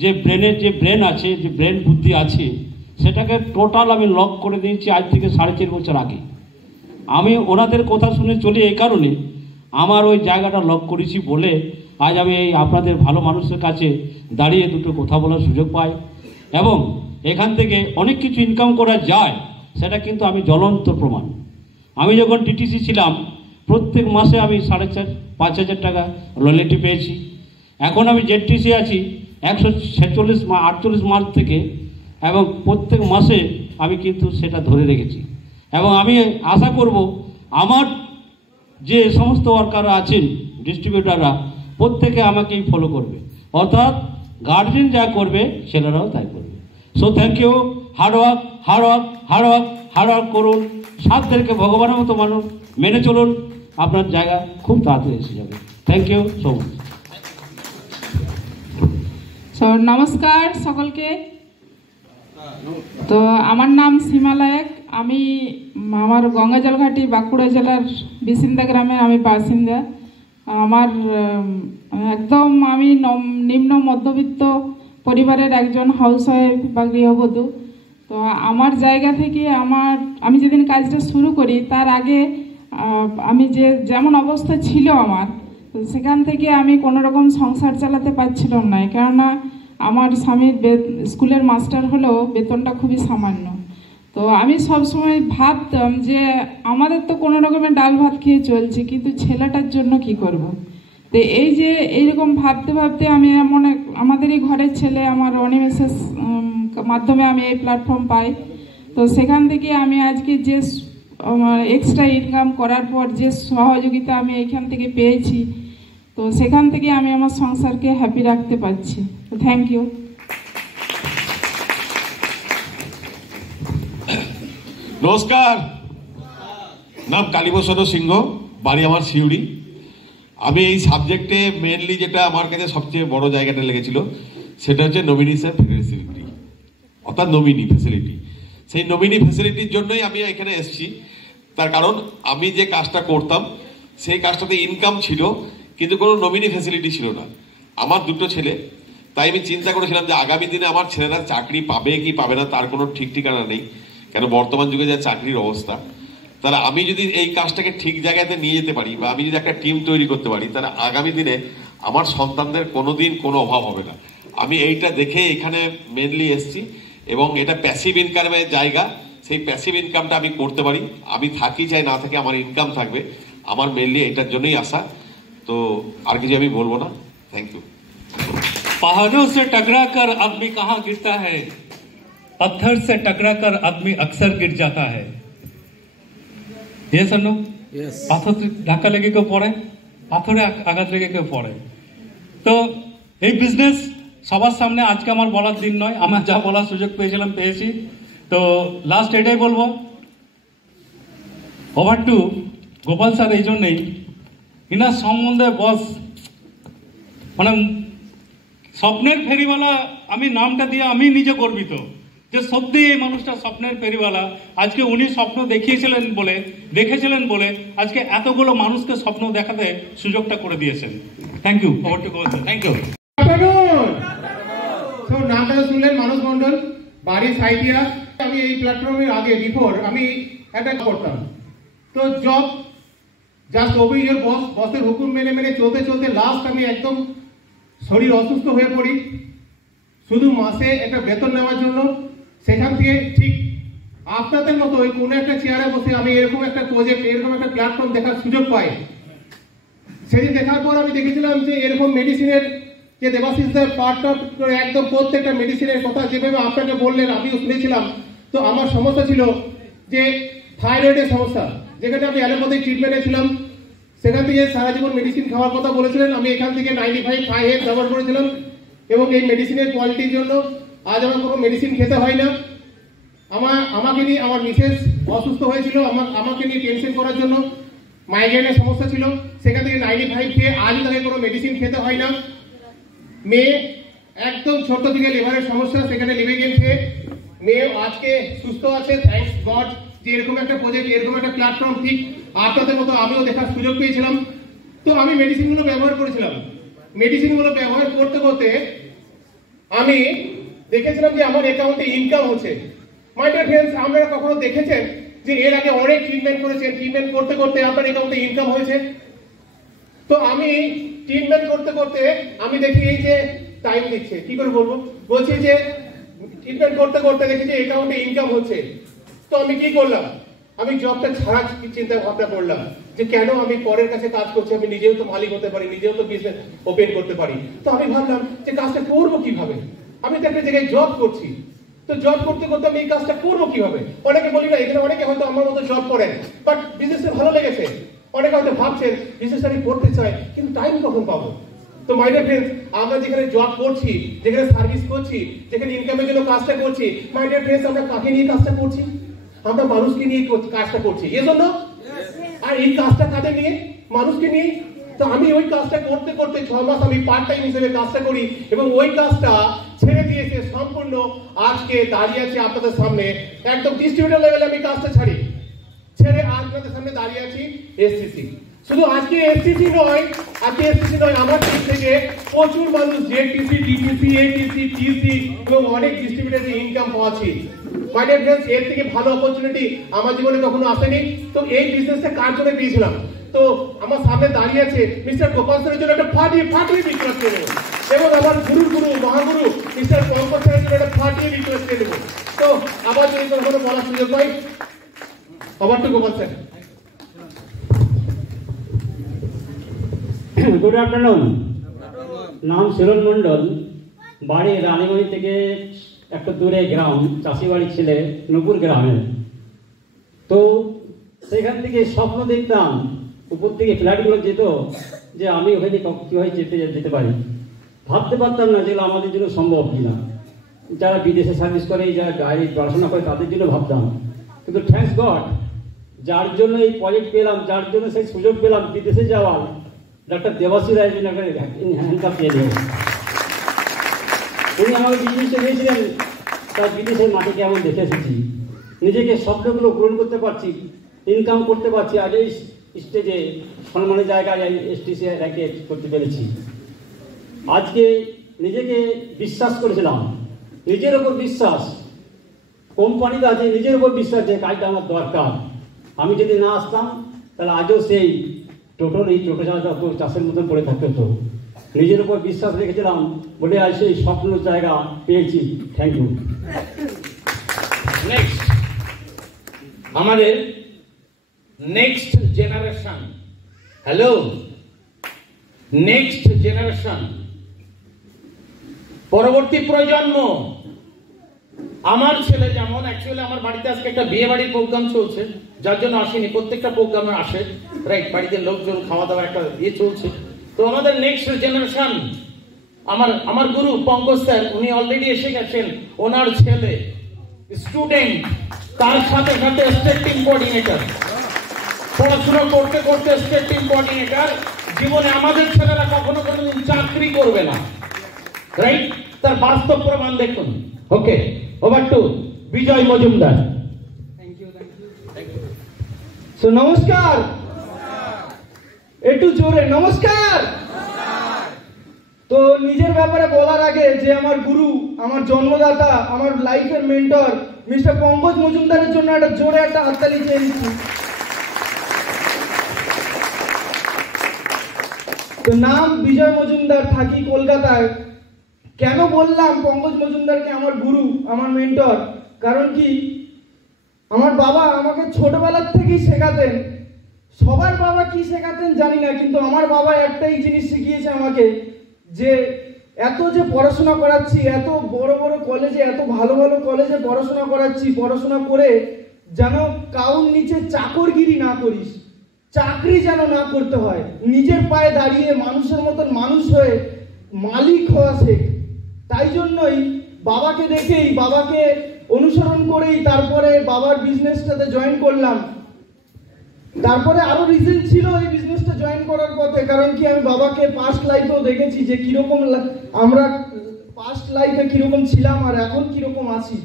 যে ব্রেনের যে ব্রেন আছে, যে ব্রেন বুদ্ধি আছে, সেটাকে টোটাল আমি লক করে দিয়েছি আজ থেকে 4.5 বছর আগে। আমি ওনাদের কথা শুনে চলি এই কারণে, আমার ওই জায়গাটা লক করেছি বলে আজ আমি এই আপনাদের ভালো মানুষের কাছে দাঁড়িয়ে দুটো কথা বলার সুযোগ পাই, এবং এখান থেকে অনেক কিছু ইনকাম করা যায়, সেটা কিন্তু আমি জ্বলন্ত প্রমাণ। আমি যখন টিটিসি ছিলাম, প্রত্যেক মাসে আমি 4,500 টাকা রয়্যালটি পেয়েছি। এখন আমি জেডটিসি আছি 148 মাস থেকে, এবং প্রত্যেক মাসে আমি কিন্তু সেটা ধরে রেখেছি। এবং আমি আশা করব আমার যে সমস্ত ওয়ার্কাররা আছেন, ডিস্ট্রিবিউটাররা, প্রত্যেকে আমাকেই ফলো করবে, অর্থাৎ গার্জেন যা করবে ছেলেরাও তাই করবে। So thank you. Hard work hard work hard work hard work করুন, সাথদেরকে ভগবানের মতো মানুষ মেনে চলুন, আপনার জায়গা খুব তাড়াতাড়ি এসে যাবে। Thank you so much. নমস্কার সকলকে। তো আমার নাম সীমা লায়েক, আমি আমার গঙ্গাজলঘাটি বাঁকুড়া জেলার বিসিন্দা গ্রামে আমি বাসিন্দা। আমার একদম আমি নিম্ন মধ্যবিত্ত পরিবারের একজন হাউসওয়াইফ বা গৃহবধূ। তো আমার জায়গা থেকে আমি যেদিন কাজটা শুরু করি তার আগে আমি যেমন অবস্থা ছিল আমার, সেখান থেকে আমি কোনো রকম সংসার চালাতে পারছিলাম না, কেননা আমার স্বামীর স্কুলের মাস্টার হলেও বেতনটা খুবই সামান্য। তো আমি সবসময় ভাবতাম যে আমাদের তো কোনো রকমের ডাল ভাত খেয়ে চলছে, কিন্তু ছেলেটার জন্য কি করব। তো এই যে এইরকম ভাবতে ভাবতে আমি আমাদেরই ঘরের ছেলে আমার অনিমেষের মাধ্যমে আমি এই প্ল্যাটফর্ম পাই। তো সেখান থেকে আমি আজকে যে এক্সট্রা ইনকাম করার পর যে সহযোগিতা আমি এইখান থেকে পেয়েছি, তো সেখান থেকে আমি আমার সংসারকে হ্যাপি রাখতে পারছি। তো থ্যাংক ইউ। নমস্কার, নাম কালীপ্রসাদ সিংহ, বাড়ি আমার সিউড়ি। আমি এই সাবজেক্টে মেনলি যেটা আমার কাছে সবচেয়ে বড় জায়গাটা লেগেছিল সেটা হচ্ছে নমিনেশন ফেসিলিটি, অর্থাৎ নমিনি ফেসিলিটি। সেই নমিনি ফেসিলিটির জন্যই আমি এখানে এসেছি। তার কারণ আমি যে কাজটা করতাম সেই কাজটাতে ইনকাম ছিল, কিন্তু কোনো নমিনি ফেসিলিটি ছিল না। আমার দুটো ছেলে, তাই আমি চিন্তা করেছিলাম যে আগামী দিনে আমার ছেলেরা চাকরি পাবে কি পাবে না তার কোনো ঠিক ঠিকানা নেই, কেন বর্তমান যুগে যা চাকরির অবস্থা। তাহলে আমি যদি এই কাজটাকে ঠিক জায়গাতে নিয়ে যেতে পারি, বা আমি যদি একটা টিম তৈরি করতে পারি, তাহলে আগামী দিনে আমার সন্তানদের কোনোদিন কোনো অভাব হবে না। আমি এইটা দেখে এখানে মেনলি এসেছি, এবং এটা প্যাসিভ ইনকামের জায়গা। সেই প্যাসিভ ইনকামটা আমি করতে পারি, আমি থাকি চাই না থাকি আমার ইনকাম থাকবে। আমার মেনলি এইটার জন্যই আসা। তো আর কিছু আমি বলবো না। Thank you. पहाड़ों से टकराकर आदमी कहाँ गिरता है, पत्थर से टकराकर आदमी अक्सर गिर जाता है। ये सुनो, পাথর ধাক্কা লেগে কেউ পড়ে, পাথরে আঘাত লেগে কেউ পড়ে। তো এই বিজনেস সবার সামনে আজকে আমার বলার দিন নয়, আমার যা বলার সুযোগ পেয়েছিলাম পেয়েছি। তো লাস্ট এটাই বলবো, ওভার টু গোপাল স্যার। এই জন্যেই ইনার সম্বন্ধে বস মানে স্বপ্নের ফেরিওয়ালা, আমি নামটা দিয়ে আমি নিজে গর্বিত যে সত্যি এই মানুষটা স্বপ্নের ফেরিওয়ালা। আজকে উনি স্বপ্ন দেখেছিলেন বলে আজকে এতগুলো মানুষকে স্বপ্ন দেখাতে সুযোগটা করে দিয়েছেন। Thank you. Over to Gopal sir. Thank you. নামটা শুনলেন মানুষ মন্ডল, বাড়ি সাইটিয়া। আমি এই প্ল্যাটফর্মের আগে বিফোর আমি একটা করতাম। তো job just obey your boss, বসের হুকুম মেনে মেনে চলতে চলতে লাস্ট আমি একদম শরীর অসুস্থ হয়ে পড়ি, শুধু মাসে একটা বেতন নেওয়ার জন্য। সেখান থেকে ঠিক আপনাদের মতো ওই কোনো একটা চেয়ারে বসে আমি এরকম একটা প্রজেক্ট, এরকম একটা প্ল্যাটফর্ম দেখার সুযোগ পাই। সেদিন দেখার পর আমি দেখেছিলাম যে এরকম মেডিসিনের যে দেবাশিসদের পার্টটা একদম প্রত্যেকটা মেডিসিনের কথা যেভাবে আপনাকে বললেন আমিও শুনেছিলাম। তো আমার সমস্যা ছিল যে থাইরয়েডের সমস্যা, যেখানে আমি অ্যালোপ্যাথিক ট্রিটমেন্টে ছিলাম। সেখান থেকে সারা জীবন মেডিসিন খাওয়ার কথা বলেছিলেন। আমি এখান থেকে 95 ব্যবহার করেছিলাম, এবং এই মেডিসিনের কোয়ালিটির জন্য আজ আমার কোনো মেডিসিন খেতে হয় না। আমাকে নিয়ে আমার মিসেস অসুস্থ হয়েছিল, আমাকে নিয়ে টেনশন করার জন্য মাইগ্রেনের সমস্যা ছিল, সেখান থেকে 95 খেয়ে আজও তাকে কোনো মেডিসিন খেতে হয় না। মেয়ে একদম ছোট থেকে লিভারের সমস্যা, সেখানে লিভেগেন খেয়ে মেয়ে আজকে সুস্থ আছে, থ্যাঙ্কস গড। যে এরকম একটা প্রজেক্ট, এরকম একটা প্ল্যাটফর্ম ঠিক আপনাদের মতো আমিও দেখার সুযোগ পেয়েছিলাম। তো আমি মেডিসিনগুলো ব্যবহার করেছিলাম। মেডিসিনগুলো ব্যবহার করতে করতে আমি দেখেছিলাম যে আমার অ্যাকাউন্টে ইনকাম হচ্ছে। মাই ডিয়ার ফ্রেন্ডস, আপনারা কখনো দেখেছেন যে এর আগে অনেক ট্রিটমেন্ট করেছেন, ট্রিটমেন্ট করতে করতে আপনার অ্যাকাউন্টে ইনকাম হয়েছে? তো আমি ট্রিটমেন্ট করতে করতে আমি দেখি এই যে টাইম দিচ্ছে, কি করে বলবো, বলছি যে ট্রিটমেন্ট করতে করতে দেখি যে অ্যাকাউন্টে ইনকাম হচ্ছে। তো আমি কি করলাম, আমি জবটা ছাড়া চিন্তা ভাবনা করলাম যে কেন আমি পরের কাছে কাজ করছি, আমি নিজেও তো মালিক হতে পারি, নিজেও তো বিজনেস ওপেন করতে পারি। তো আমি ভাবলাম যে কাজটা করবো কিভাবে, আমি তো একটা জায়গায় জব করছি, তো জব করতে করতে আমি এই কাজটা করবো কিভাবে। অনেকে বলি না, এখানে অনেকে হয়তো আমার মতো জব করেন, বাট বিজনেসটা ভালো লেগেছে, অনেকে হয়তো ভাবছেন বিজনেসটা আমি করতে চাই কিন্তু টাইম কখন পাবো। তো মাই ডিয়ার ফ্রেন্ডস, আমরা যেখানে জব করছি, যেখানে সার্ভিস করছি, যেখানে ইনকামের জন্য কাজটা করছি, মাই ডিয়ার ফ্রেন্ডস, আমরা কাকে নিয়ে কাজটা করছি? আমরা মানুষকে নিয়ে কাজটা করছি, এজন্য। আর এই কাজটা কাদের নিয়ে? মানুষকে নিয়ে। তো আমি ওই কাজটা করতে করতে 6 মাস আমি পার্ট টাইম হিসেবে কাজটা করি এবং ওই কাজটা ছেড়ে দিয়েছে সম্পূর্ণ আজকে দাঁড়িয়ে আছে আপনাদের সামনে। একদম ডিস্ট্রিবিউটর লেভেলে আমি কাজটা ছেড়ে আপনাদের সামনে দাঁড়িয়ে আছি এসসিসি। শুধু আজকে এসসিসি নয়, আমার টিম থেকে প্রচুর মানুষ জেটিসি, ডিটিসি, এটিসি, টিসি এবং অনেক ডিস্ট্রিবিউটরের ইনকাম পাচ্ছি। মাই ডিয়ার ফ্রেন্ডস, এর থেকে ভালো অপরচুনিটি আমার জীবনে কখনো আসেনি। তো এই বিজনেসটা কার জন্য দিয়েছিলাম? তো আমার সামনে দাঁড়িয়ে আছে মিস্টার গোপাল স্যারের জন্য একটা ফাটিয়ে রিকোয়েস্ট করে নেব, এবং আমার গুরু মহাগুরু মিস্টার পঙ্কজ স্যারের জন্য একটা ফাটিয়ে রিকোয়েস্ট করে নেব। তো আবার যদি কখনো বলার সুযোগ পাই, আবার তো গোপাল স্যার। Good afternoon. নাম সুরন মন্ডল, বাড়ি রানীগঞ্জ থেকে একটু দূরে গ্রাম, চাষি বাড়ি ছেলে, নূপুর গ্রামে। তো সেখান থেকে স্বপ্ন দেখতাম, উপর থেকে ফ্ল্যাটগুলো যেত, যে আমি ওখানে কীভাবে যেতে পারি। ভাবতে পারতাম না যেগুলো আমাদের জন্য সম্ভব কিনা। যারা বিদেশে সার্ভিস করে, যারা গাড়ি পড়াশোনা করে, তাদের জন্য ভাবতাম। কিন্তু থ্যাঙ্কস গড, যার জন্য এই প্রজেক্ট পেলাম, যার জন্য সেই সুযোগ পেলাম বিদেশে যাওয়ার, ডক্টর দেবাশী রায়ের জন্য হ্যান্ডকাপ পেয়ে দেব। উনি আমাকে বিদেশে গিয়েছিলেন, তার বিদেশের মাটিকে এমন দেখে এসেছি, নিজেকে স্বপ্নগুলো পূরণ করতে পারছি, ইনকাম করতে পারছি, আজ এই স্টেজে সম্মানের জায়গায় এসটিসি র্যাঙ্কে করতে পেরেছি। আজকে নিজেকে বিশ্বাস করেছিলাম, নিজের ওপর বিশ্বাস, কোম্পানিতে আছে নিজের উপর বিশ্বাস যে কাজটা আমার দরকার। আমি যদি না আসতাম তাহলে আজও সেই টোটো চাষের মতন পড়ে থাকতে হতো। নিজের উপর বিশ্বাস রেখেছিলাম বলে আজ সেই স্বপ্ন জায়গা পেয়েছি। Thank you. নেক্সট আমাদের next generation. Hello, next generation, পরবর্তী প্রজন্ম। আমার ছেলে যেমন, অ্যাকচুয়ালি আমার বাড়িতে আজকে একটা বিয়ে বাড়ির প্রোগ্রাম চলছে, যার জন্য আসেনি, প্রত্যেকটা প্রোগ্রামে আসে, রাইট, বাড়িতে লোকজন খাওয়া দাওয়া একটা ইয়ে চলছে। তো আমাদের নেক্সট জেনারেশন, আমার গুরু পঙ্কজ স্যার, উনি অলরেডি এসে গেছেন। ওনার ছেলে স্টুডেন্ট, তার সাথে সাথে স্টেট টিম কোঅর্ডিনেটর, পড়াশোনা করতে করতে স্টেট টিম কোঅর্ডিনেটর। জীবনে আমাদের ছেলেরা কখনো কোনোদিন চাকরি করবে না, রাইট, তার বাস্তব প্রমাণ দেখুন। ওকে, ওভার টু বিজয় মজুমদার। সো নমস্কার, একটু জোরে নমস্কার। তো নিজের ব্যাপারে বলার আগে, যে আমার গুরু, আমার জন্মদাতা, আমার লাইফের মেন্টর মিস্টার পঙ্কজ মজুমদারের জন্য একটা জোরে একটা হাততালি চেয়ে নিচ্ছি। তো নাম বিজয় মজুমদার, থাকি কলকাতায়। কেন বললাম পঙ্কজ মজুমদারকে আমার গুরু, আমার মেন্টর? কারণ কি, আমার বাবা আমাকে ছোটবেলার থেকেই শেখাতেন। সবার বাবা কি শেখাতেন জানি না, কিন্তু আমার বাবা একটাই জিনিস শিখিয়েছে আমাকে, যে এত যে পড়াশোনা করাচ্ছি, এত বড় বড় কলেজে, এত ভালো ভালো কলেজে পড়াশোনা করাচ্ছি, পড়াশোনা করে যেন কাউর নিচে চাকরগিরি না করিস, চাকরি যেন না করতে হয়, নিজের পায়ে দাঁড়িয়ে মানুষের মতন মানুষ হয়ে মালিক হওয়া শেখ। তাই জন্যই বাবাকে দেখেই, বাবাকে অনুসরণ করেই তারপরে বাবার বিজনেসটাতে জয়েন করলাম। তারপরে আরো রিজন ছিল এই বিজনেসটা জয়েন করার পথে, কারণ কি আমি বাবাকে পাস্ট লাইফেও দেখেছি যে কিরকম আমরা পাস্ট লাইফে কিরকম ছিলাম আর এখন কিরকম আছি।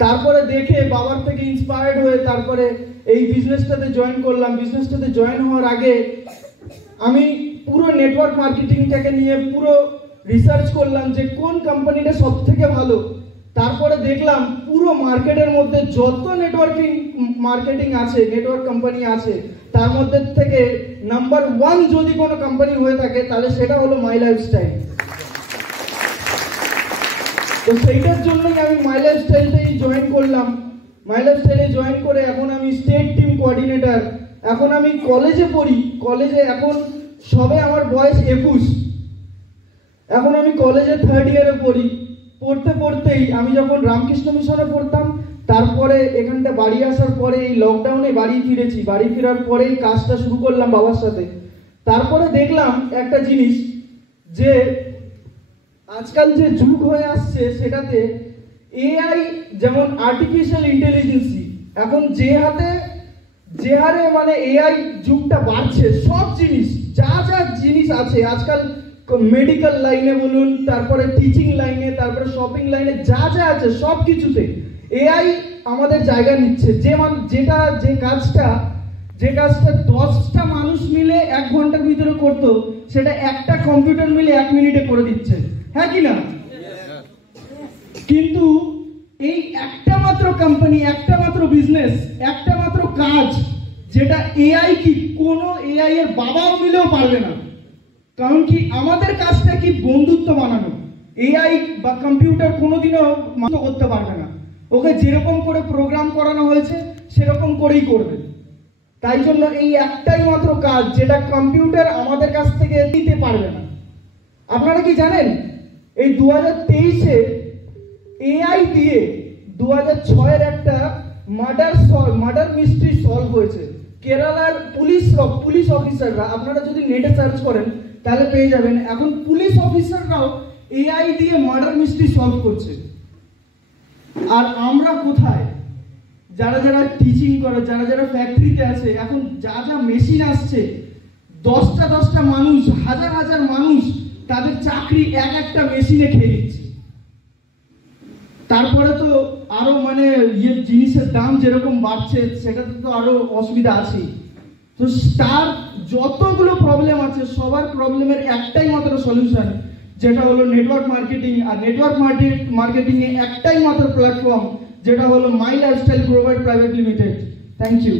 তারপরে দেখে বাবার থেকে ইন্সপায়ার্ড হয়ে তারপরে এই বিজনেসটাতে জয়েন করলাম। বিজনেসটাতে জয়েন হওয়ার আগে আমি পুরো নেটওয়ার্ক মার্কেটিংটাকে নিয়ে পুরো রিসার্চ করলাম যে কোন কোম্পানিটা সব থেকে ভালো। তারপরে দেখলাম পুরো মার্কেটের মধ্যে যত মার্কেটিং আছে, নেটওয়ার্ক কোম্পানি আছে, তার মধ্যে থেকে নাম্বার 1 যদি কোনো কোম্পানি হয়ে থাকে তাহলে সেটা হলো মাই লাইফস্টাইল। তো সেইটার জন্যই আমি মাই লাইফস্টাইলটাই জয়েন করলাম। মাই লাইফস্টাইলে জয়েন করে এখন আমি স্টেট টিম কোঅর্ডিনেটর। এখন আমি কলেজে পড়ি, কলেজে এখন সবে আমার বয়স 21। এখন আমি কলেজে 3rd ইয়ারে পড়ি। পড়তে পড়তেই আমি যখন রামকৃষ্ণ মিশনে পড়তাম, তারপরে এখানটা বাড়ি আসার পরে এই লকডাউনে বাড়ি ফিরেছি। বাড়ি ফেরার পরেই কাজটা শুরু করলাম বাবার সাথে। তারপরে দেখলাম একটা জিনিস যে আজকাল যে যুগ হয়ে আসছে সেটাতে এআই যেমন আর্টিফিশিয়াল ইন্টেলিজেন্সি এখন যে হারে মানে এআই যুগটা বাড়ছে, সব জিনিস যা জিনিস আছে আজকাল মেডিকেল লাইনে বলুন, তারপরে টিচিং লাইনে, তারপরে শপিং লাইনে যা আছে সব কিছুতে এআই আমাদের জায়গা নিচ্ছে। যে কাজটা 10টা মানুষ মিলে 1 ঘন্টার ভিতরে করতো, সেটা একটা কম্পিউটার মিলে 1 মিনিটে করে দিচ্ছে, হ্যাঁ কি না? কিন্তু এই একটা মাত্র কোম্পানি, একটা মাত্র বিজনেস, একটা মাত্র কাজ যেটা এআই কি কোনো এআই এর বাবাও মিলেও পারবে না। কারণ কি আমাদের কাজটা কি বন্ধুত্ব বানানো, এআই বা কম্পিউটার কোনোদিনও করতে পারবে না। ওকে যেরকম করে প্রোগ্রাম করানো হয়েছে সেরকম করেই করবে। তাই জন্য এই একটাই মাত্র কাজ যেটা কম্পিউটার আমাদের কাছ থেকে নিতে পারবে না। আপনারা কি জানেন এই 2023-এ এআই দিয়ে 2006-এর একটা মার্ডার মিস্ট্রি সলভ হয়েছে। কেরালার পুলিশ অফিসাররা, আপনারা যদি নেটে সার্চ করেন তাহলে পেয়ে যাবেন, এখন পুলিশ অফিসাররাও এআই দিয়ে মার্ডার মিস্ট্রি সলভ করছে। আর আমরা কোথায়? যারা টিচিং করে, যারা ফ্যাক্টরিতে আছে, এখন যা মেশিন আসছে, 10টা মানুষ, হাজার মানুষ তাদের চাকরি একটা মেশিনে খেয়ে দিচ্ছে। তারপরে তো আরো মানে জিনিসের দাম যেরকম বাড়ছে সেটাতে তো আরো অসুবিধা আছে। তো তার যতগুলো প্রবলেম আছে সবার প্রবলেমের একটাই মাত্র সলিউশন, যেটা হলো নেটওয়ার্ক মার্কেটিং। আর নেটওয়ার্ক মার্কেটিং এ একটাই মাত্র প্ল্যাটফর্ম যেটা হলো My Lifestyle provide private limited. Thank you.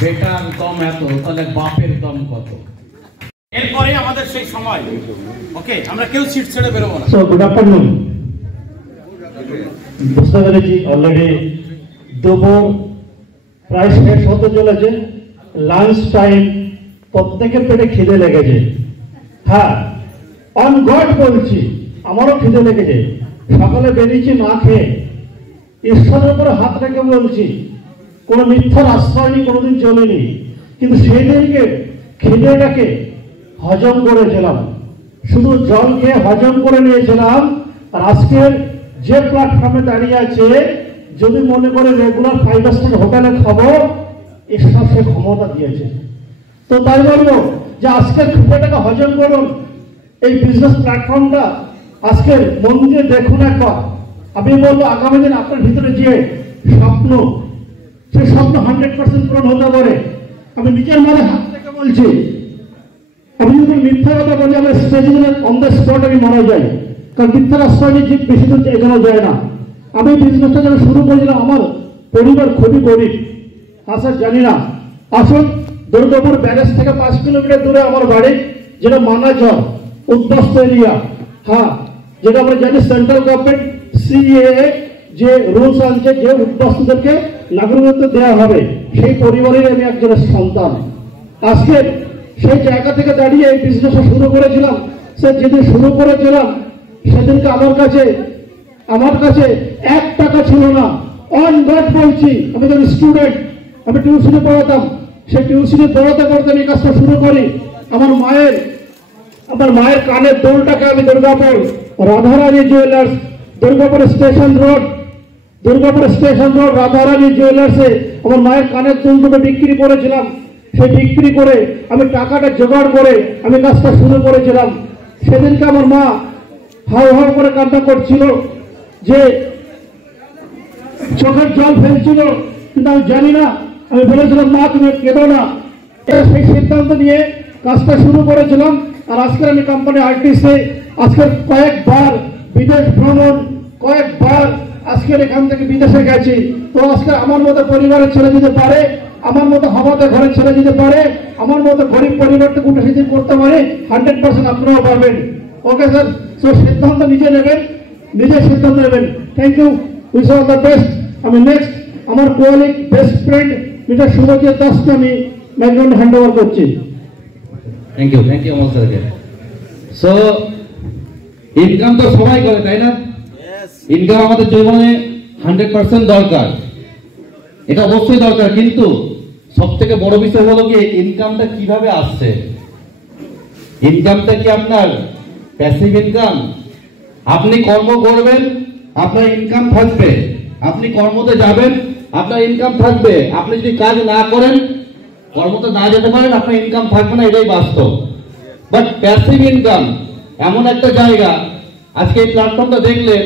Better দম এত, তাহলে বাপের দম কত? এরপরে আমাদের সেই সময়, ওকে, আমরা কেউ সিট ছেড়ে বেরোবো না। So good afternoon. বুঝতে পেরেছি অলরেডি দুপুর প্রায় শেষ হতে চলেছে, লাঞ্চ টাইম, প্রত্যেকের পেটে খিদে লেগেছে। হ্যাঁ, অন গড বলছি, আমারও খিদে লেগেছে। সকালে বেরিয়েছি না খেয়ে, ঈশ্বরের উপরে হাত রেখে বলছি কোনো মিথ্যার আশ্রয় নিয়ে কোনোদিন চলিনি, কিন্তু সেই দিনকে খিদেটাকে হজম করেছিলাম, শুধু জল খেয়ে হজম করে নিয়েছিলাম। আর আজকের যে প্ল্যাটফর্মে দাঁড়িয়ে আছে, যদি মনে করে রেগুলার 5 স্টার হোটেলে খাবো, ঈশ্বর সে ক্ষমতা দিয়েছে। তো তাই বলবো যে আজকের খিদেটাকে হজম করুন। এই বিজনেস প্ল্যাটফর্মটা আজকের মন দিয়ে দেখুন একবার। আমি বলবো আগামী দিন আপনার ভিতরে যে স্বপ্ন, সে স্বপ্ন 100% পূরণ হতে পারে। আমি নিজের মনে হাত থেকে বলছি, আমি যদি মিথ্যা কথা বলি আমার স্টেজে অন দ্য স্পট আমি মারা যাই, কারণ মিথ্যার আশ্রয় নিয়ে বেশি দূর এগোনো যায় না। আমি বিজনেসটা যখন শুরু করেছিলাম, আমার পরিবার খুবই গরিব, আশা জানি না। আসুন, দুর্গাপুর ব্যারেজ থেকে 5 কিলোমিটার দূরে আমার বাড়ি, যেটা মানাঝড় উদ্বাস্ত এরিয়া। হ্যাঁ, যেটা আমরা জানি সেন্ট্রাল গভর্নমেন্ট সিএএ যে রুলস আনছে যে উদ্বাস্তুদেরকে নাগরিকত্ব দেওয়া হবে, সেই পরিবারের আমি একজনের সন্তান। আজকে সেই জায়গা থেকে দাঁড়িয়ে এই বিজনেসটা শুরু করেছিলাম। সে যেদিন শুরু করেছিলাম সেদিনকে আমার কাছে 1 টাকা ছিল না। অন গড বলছি, আমি যখন স্টুডেন্ট, আমি টিউশনে পড়াতাম, সেই টিউশনে পড়াতে পড়তে আমি কাজটা শুরু করি। আমার মায়ের কানের দোলটাকে আমি Durgapur Radharani jewellers Durgapur station road Radharani জুয়েলার্সে আমার মায়ের কানের দুল দুটো বিক্রি করেছিলাম। সেই বিক্রি করে আমি টাকাটা জোগাড় করে আমি কাজটা শুরু করেছিলাম। সেদিনকে আমার মা হাউ হাউ করে কান্না করছিল, যে চোখের জল ফেলছিল, কিন্তু আমি জানি না। আমি বলেছিলাম, মা তুমি কেঁদো না। সেই সিদ্ধান্ত নিয়ে কাজটা শুরু করেছিলাম। আর আজকের আমি কোম্পানি আর্টিস্টে আজকের কয়েকবার বিদেশ ভ্রমণ, কয়েকবার আজকের এখান থেকে বিদেশে গেছি। তো আজকে আমার মতো পরিবারের ছেলে যেতে পারে, আমার মতো হাওয়াতে ঘরের ছেলে যেতে পারে, আমার মতো গরিব পরিবার থেকে উন্নতি করতে পারে, 100% আপনারাও পারবেন। ওকে স্যার, সো সিদ্ধান্ত নিজে নেবেন, নিজে সিদ্ধান্ত নেবেন। Thank you, wish all the best. আমি নেক্সট আমার কোয়ালিক বেস্ট ফ্রেন্ড মিস্টার শুভজিৎ দাসকে আমি ম্যাগনেট হ্যান্ড ওভার করছি। থ্যাংক ইউ অমল স্যারকে। সো ইনকাম তো সবাই করে, তাই না? ইনকাম আমাদের জীবনে 100% দরকার, এটা অবশ্যই দরকার। কিন্তু সব থেকে বড় বিষয় হলো কি ইনকামটা কিভাবে আসছে। ইনকামটা কি আপনার প্যাসিভ ইনকাম? আপনি কর্ম করবেন, আপনার ইনকাম থাকবে। আপনি কর্মতে যাবেন, আপনার ইনকাম থাকবে। আপনি যদি কাজ না করেন, কর্মতে না যেতে পারেন, আপনার ইনকাম থাকবে না, এটাই বাস্তব। বাট প্যাসিভ ইনকাম এমন একটা জায়গা, আজকে এই প্ল্যাটফর্মটা দেখলে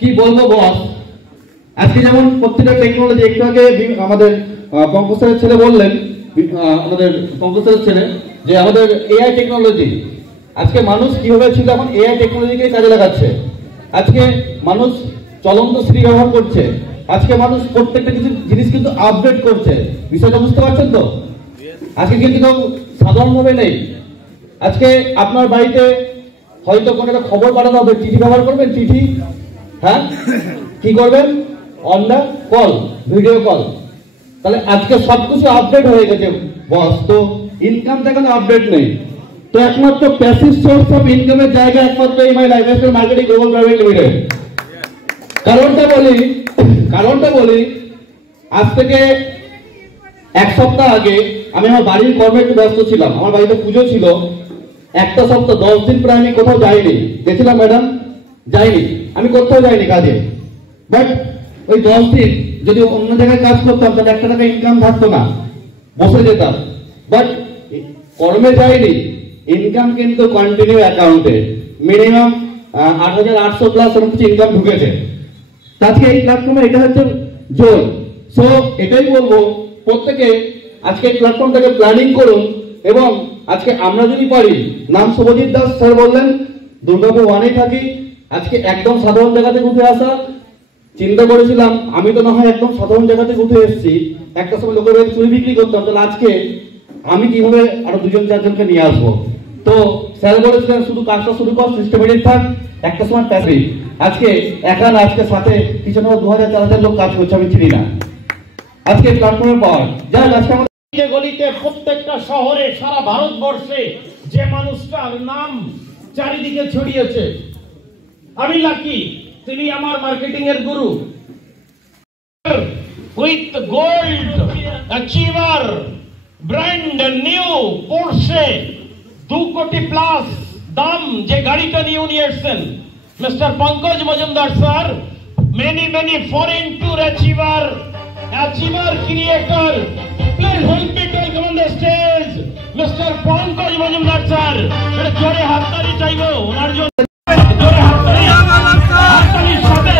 কি বলবো বস, আজকে যেমন প্রত্যেকটা টেকনোলজি, একটু আগে আমাদের পঙ্কজ স্যারের ছেলে বললেন, আমাদের পঙ্কজ স্যারের ছেলে, যে আমাদের এআই টেকনোলজি, আজকে মানুষ কিভাবে ছিল এখন এআই টেকনোলজিকে কাজে লাগাচ্ছে। আজকে মানুষ চলন্ত সিঁড়ি ব্যবহার করছে, আজকে মানুষ প্রত্যেকটা কিছু জিনিস কিন্তু আপডেট করছে। বিষয়টা বুঝতে পারছেন তো? আজকে কিন্তু কেউ সাধারণভাবে নেই। আজকে আপনার বাড়িতে হয়তো কোনো একটা খবর পাঠাতে হবে, চিঠি ব্যবহার করবেন, চিঠি, হ্যাঁ কি করবেন? On the call, video call. তাহলে আজকে সবকিছু আপডেট হয়ে গেছে বস। তো ইনকামটা কোনো আপডেট নেই। তো একমাত্র প্যাসিভ সোর্স অফ ইনকামের জায়গা একমাত্র এই মাই lifestyle marketing global private limited. কারণটা বলি, আজ থেকে এক সপ্তাহ আগে আমি আমার বাড়ির কর্মে একটু ব্যস্ত ছিলাম। আমার বাড়িতে পুজো ছিল, একটা সপ্তাহ 10 দিন প্রায় আমি কোথাও যাইনি। গেছিলাম ম্যাডাম, যাইনি, আমি কোথাও যাইনি কাজে। বাট ওই 10 দিন যদি অন্য জায়গায় কাজ করতাম তাহলে 1 টাকা ইনকাম থাকতো না, বসে যেতাম। বাট কর্মে যাইনি, ইনকাম কিন্তু কন্টিনিউ অ্যাকাউন্টে মিনিমাম 8,800 প্লাস ইনকাম ঢুকেছে। আজকে এই প্ল্যাটফর্মে এটা হচ্ছে জোর। সো এটাই বলবো, প্রত্যেকে আজকে এই প্ল্যাটফর্মটাকে প্ল্যানিং করুন। এবং আজকে আমরা যদি পারি, নাম শুভজিৎ দাস স্যার বললেন, দুর্গাপুর 1-এই থাকি। আজকে একদম সাধারণ জায়গা থেকে উঠে আসা, চিন্তা করেছিলাম আমি তো না হয় একদম সাধারণ জায়গা থেকে উঠে এসেছি, একটা সময় লোকের চুরি বিক্রি করতাম, তাহলে আজকে আমি কিভাবে আরো 2-4জনকে নিয়ে আসবো। তো স্যার বলেছিলেন শুধু কাজটা শুরু কর, সিস্টেমেটিক থাক, একটা সময় প্যাসিভ। আজকে একা না, আজকে সাথে পিছনে 2000-4000 লোক কাজ করছে, আমি চিনি না। আজকে প্ল্যাটফর্মে পাওয়ার যাক, আজকে আমাদের গলিতে প্রত্যেকটা শহরে সারা ভারতবর্ষে যে মানুষটার নাম চারিদিকে ছড়িয়েছে, আমি লাকি, তিনি আমার মার্কেটিং এর গুরু। With gold achiever brand new Porsche 2 কোটি প্লাস দাম যে গাড়িটা নিয়ে উনি এসেছেন, mister Pankaj Majumdar sir. Many foreign tour achiever creator, please help me to welcome on the stage mister Pankaj Majumdar sir. এটা জোরে হাততালি চাইবো ওনার জন্য, জোরে হাততালির সাথে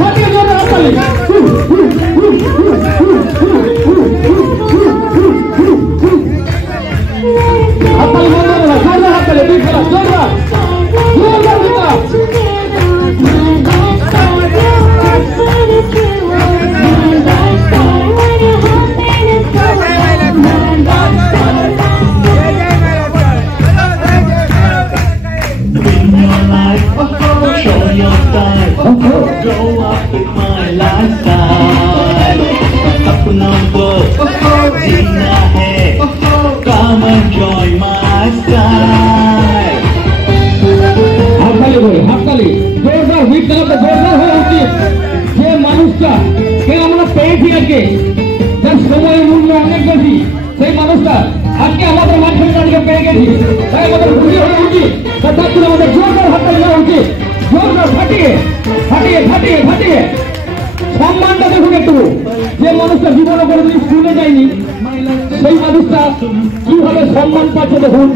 ফাটিয়ে জোরে হাততালি। lifestyle. হাততালি বলি, হাততালি জোরদার বিদ্যালয়তে জোরদার হওয়া উচিত। যে মানুষটা কে আমরা পেয়েছি আজকে, যার সময়ের মূল্য অনেক বেশি, সেই মানুষটা আজকে আমাদের মাধ্যমে তাদেরকে পেয়ে গেছি, তাই আমাদের খুশি হওয়া উচিত। তার জন্য আমাদের জোরদার হাততালি দেওয়া উচিত, জোরদার ফাটিয়ে ফাটিয়ে ফাটিয়ে ফাটিয়ে। সম্মানটা দেখুন একটু, যে মানুষটা জীবনে কোনোদিন স্কুলে যায়নি সেই মানুষটা কিভাবে সম্মান পাচ্ছে দেখুন।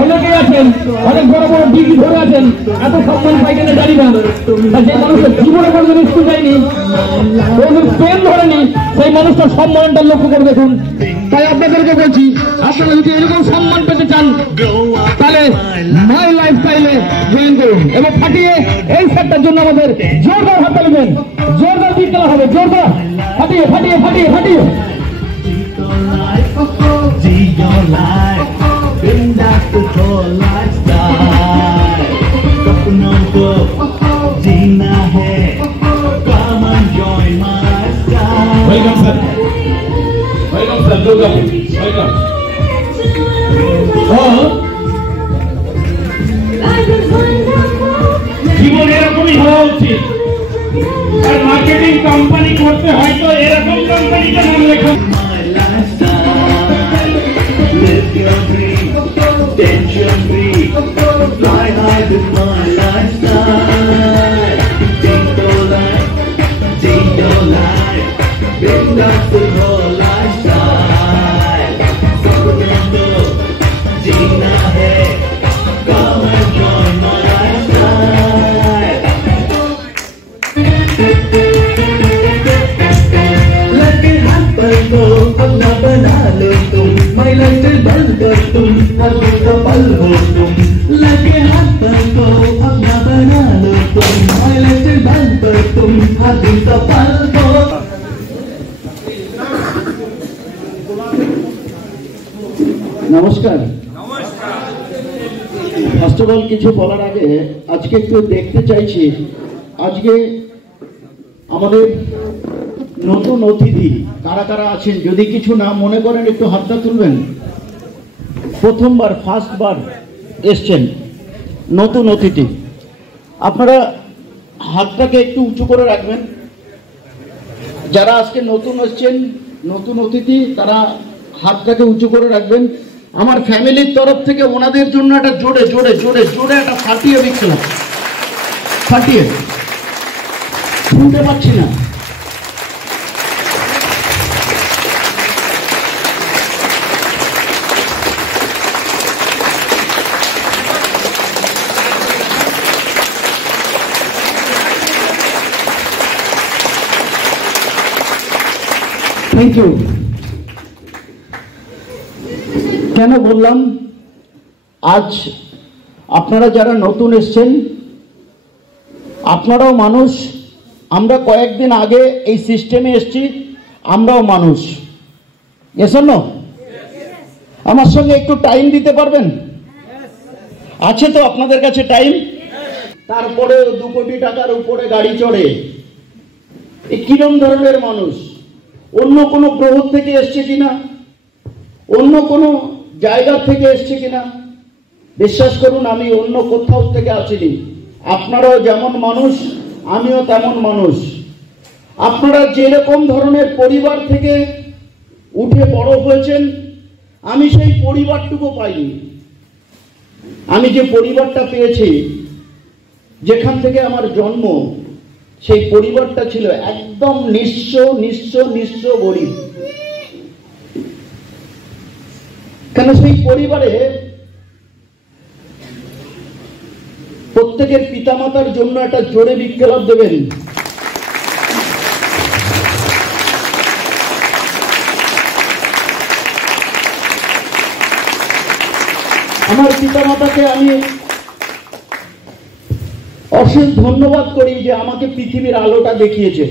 অনেকে আছেন অনেক বড় বড় ডিগ্রি ধরে আছেন, এত সম্মান পাই কেন জানি না। যে মানুষটা জীবনে কোনোদিন স্কুল যায়নি, কোনোদিন পেন ধরেনি, সেই মানুষটার সম্মানটা লক্ষ্য করে দেখুন। তাই আপনাদেরকে বলছি, আপনারা যদি এরকম সম্মান পেতে চান তাহলে মাই লাইফস্টাইলে জয়েন করুন এবং ফাটিয়ে এই সেটটার জন্য আমাদের জোরদার হাত তালিবেন, জোরদার দিক দেওয়া হবে, জোরদার ফাটিয়ে ফাটিয়ে ফাটিয়ে ফাটিয়ে। जीना है, come and join my style. Welcome sir. Welcome sir. Welcome. Welcome. জীবন এরকমই হওয়া উচিত। আর মার্কেটিং কোম্পানি করতে হয়তো এরকম কোম্পানিতে নাম লেখা। Live your dream, tension free, fly high with my lifestyle. Dingo life, build up the whole lifestyle. Sapna to jeena hai, come and join my lifestyle. लगे हाथ पर को अपना बना लो तुम, my lifestyle बन कर तुम, हर दिन का पल हो तुम। लगे हाथ पर को अपना बना लो तुम, my lifestyle बन कर तुम, हर दिन का पल हो। নমস্কার। ফার্স্ট অফ অল কিছু বলার আগে আজকে একটু দেখতে চাইছি, আজকে আমাদের নতুন অতিথি কারা কারা আছেন, যদি কিছু না মনে করেন একটু হাতটা তুলবেন। প্রথমবার ফার্স্টবার এসছেন নতুন অতিথি, আপনারা হাতটাকে একটু উঁচু করে রাখবেন। যারা আজকে নতুন এসছেন নতুন অতিথি, তারা হাতটাকে উঁচু করে রাখবেন। আমার ফ্যামিলির তরফ থেকে ওনাদের জন্য একটা জোরে জোরে জোরে জোরে একটা ফাটিয়ে দিচ্ছিলাম, ফাটিয়ে শুনতে পাচ্ছি না। Thank you. কেন বললাম, আজ আপনারা যারা নতুন এসছেন আপনারাও মানুষ, আমরা কয়েকদিন আগে এই সিস্টেমে এসছি, আমরাও মানুষ। এসন আমার সঙ্গে একটু টাইম দিতে পারবেন? আছে তো আপনাদের কাছে টাইম? তারপরে 2 কোটি টাকার উপরে গাড়ি চড়ে, এই কিরম ধরনের মানুষ? অন্য কোনো গ্রহ থেকে এসছে কিনা, অন্য কোনো জায়গা থেকে এসছে কিনা? বিশ্বাস করুন আমি অন্য কোথাও থেকে আসিনি। আপনারাও যেমন মানুষ আমিও তেমন মানুষ। আপনারা যেরকম ধরনের পরিবার থেকে উঠে বড় হয়েছেন, আমি সেই পরিবারটুকু পাইনি। আমি যে পরিবারটা পেয়েছি, যেখান থেকে আমার জন্ম, সেই পরিবারটা ছিল একদম নিঃস্ব নিঃস্ব নিঃস্ব গরিব। কেন সেই পরিবারে প্রত্যেকের পিতামাতার জন্য একটা জোরে বিক্ষেপ দেবেন। আমার পিতামাতাকে আমি অশেষ ধন্যবাদ করি যে আমাকে পৃথিবীর আলোটা দেখিয়েছে।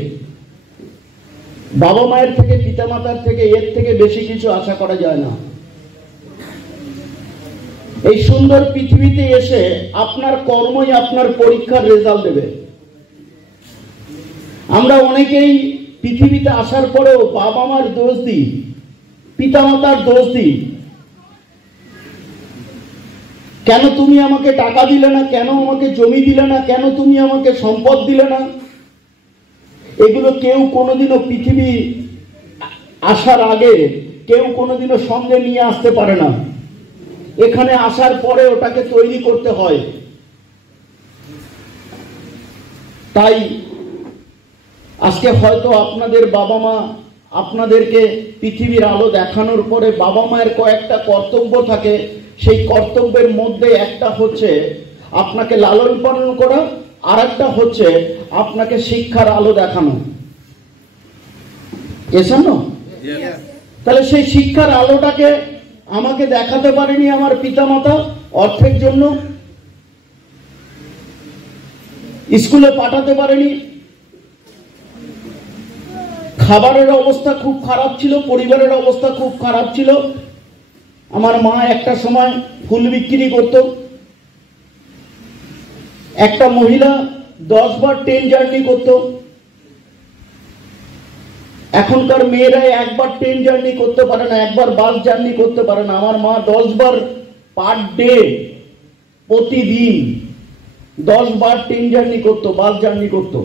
বাবা মায়ের থেকে, পিতামাতার থেকে এর থেকে বেশি কিছু আশা করা যায় না। এই সুন্দর পৃথিবীতে এসে আপনার কর্মই আপনার পরীক্ষার রেজাল্ট দেবে। আমরা অনেকেই পৃথিবীতে আসার পরেও বাবা মার দোষ দিই, পিতামাতার দোষ দিই। কেন তুমি আমাকে টাকা দিলে না, কেন আমাকে জমি দিলে না, কেন তুমি আমাকে সম্পদ দিলে না, এগুলো কেউ কোনোদিনও পৃথিবী আসার আগে কেউ কোনোদিনও সঙ্গে নিয়ে আসতে পারে না। এখানে আসার পরে ওটাকে তৈরি করতে হয়। তাই আজকে হয়তো আপনাদের বাবা মা আপনাদেরকে পৃথিবীর আলো দেখানোর পরে বাবা মায়ের কয়েকটা কর্তব্য থাকে, সেই কর্তব্যের মধ্যে একটা হচ্ছে আপনাকে লালন পালন করা, আর একটা হচ্ছে আপনাকে শিক্ষার আলো দেখানো। এসব না? তাহলে সেই শিক্ষার আলোটাকে আমাকে দেখাতে পারেনি আমার পিতামাতা অর্থের জন্য, স্কুলে পাঠাতে পারেনি, খাবারের অবস্থা খুব খারাপ ছিল, পরিবারের অবস্থা খুব খারাপ ছিল। আমার মা একটা সময় ফুল বিক্রি করত। একটা মহিলা 10 বার ট্রেন জার্নি করত। এখনকার মেয়েরা একবার ট্রেন জার্নি করতে পারে না, একবার বাস জার্নি করতে পারে না। আমার মা 10 বার পার ডে, প্রতিদিন 10 বার ট্রেন জার্নি করত, বাস জার্নি করত,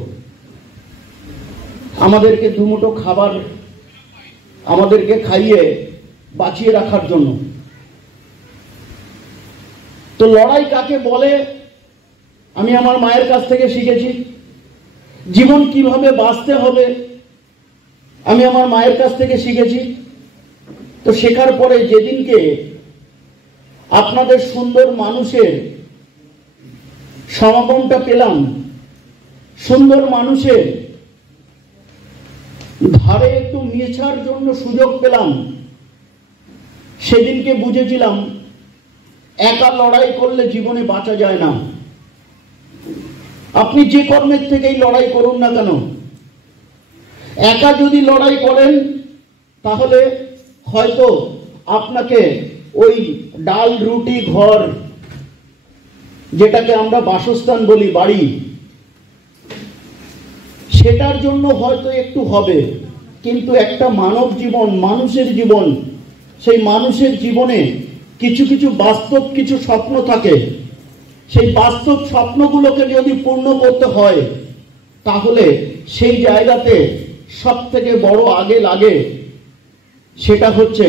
আমাদেরকে দুমুঠো খাবার আমাদেরকে খাইয়ে বাঁচিয়ে রাখার জন্য। তো লড়াই কাকে বলে আমি আমার মায়ের কাছ থেকে শিখেছি। জীবন কিভাবে বাঁচতে হবে আমি আমার মায়ের কাছ থেকে শিখেছি। তো শেখার পরে যেদিনকে আপনাদের সুন্দর মানুষের সমাগমটা পেলাম, সুন্দর মানুষের ধারে একটু মেছার জন্য সুযোগ পেলাম, সেদিনকে বুঝেছিলাম একা লড়াই করলে জীবনে বাঁচা যায় না। আপনি যে কর্মের থেকেই লড়াই করুন না কেন, একা যদি লড়াই করেন তাহলে হয়তো আপনাকে ওই ডাল রুটি ঘর, যেটাকে আমরা বাসস্থান বলি, বাড়ি, সেটার জন্য হয়তো একটু হবে, কিন্তু একটা মানব জীবন, মানুষের জীবন, সেই মানুষের জীবনে কিছু কিছু বাস্তব কিছু স্বপ্ন থাকে। সেই বাস্তব স্বপ্নগুলোকে যদি পূর্ণ করতে হয় তাহলে সেই জায়গাতে সব থেকে বড় আগে লাগে সেটা হচ্ছে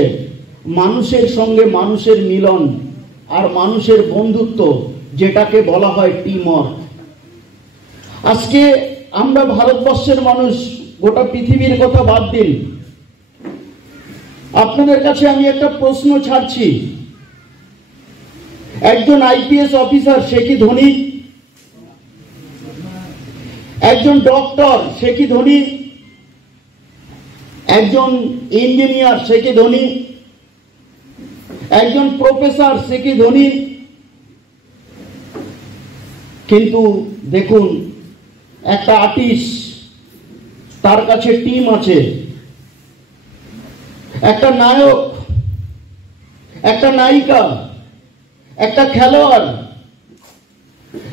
মানুষের সঙ্গে মানুষের মিলন আর মানুষের বন্ধুত্ব, যেটাকে বলা হয় টিম ওয়ার্ক। আজকে আমরা ভারতবর্ষের মানুষ, গোটা পৃথিবীর কথা বাদ দিন, আপনাদের কাছে আমি একটা প্রশ্ন ছাড়ছি। একজন আইপিএস অফিসার সে কি ধনী? একজন ডক্টর সে কি ধনী? একজন ইঞ্জিনিয়ার সে কি ধনী? একজন প্রফেসর সে কি ধনী? কিন্তু দেখুন, একটা আর্টিস্ট, তার কাছে টিম আছে। একটা নায়ক, একটা নায়িকা, একটা খেলোয়াড়,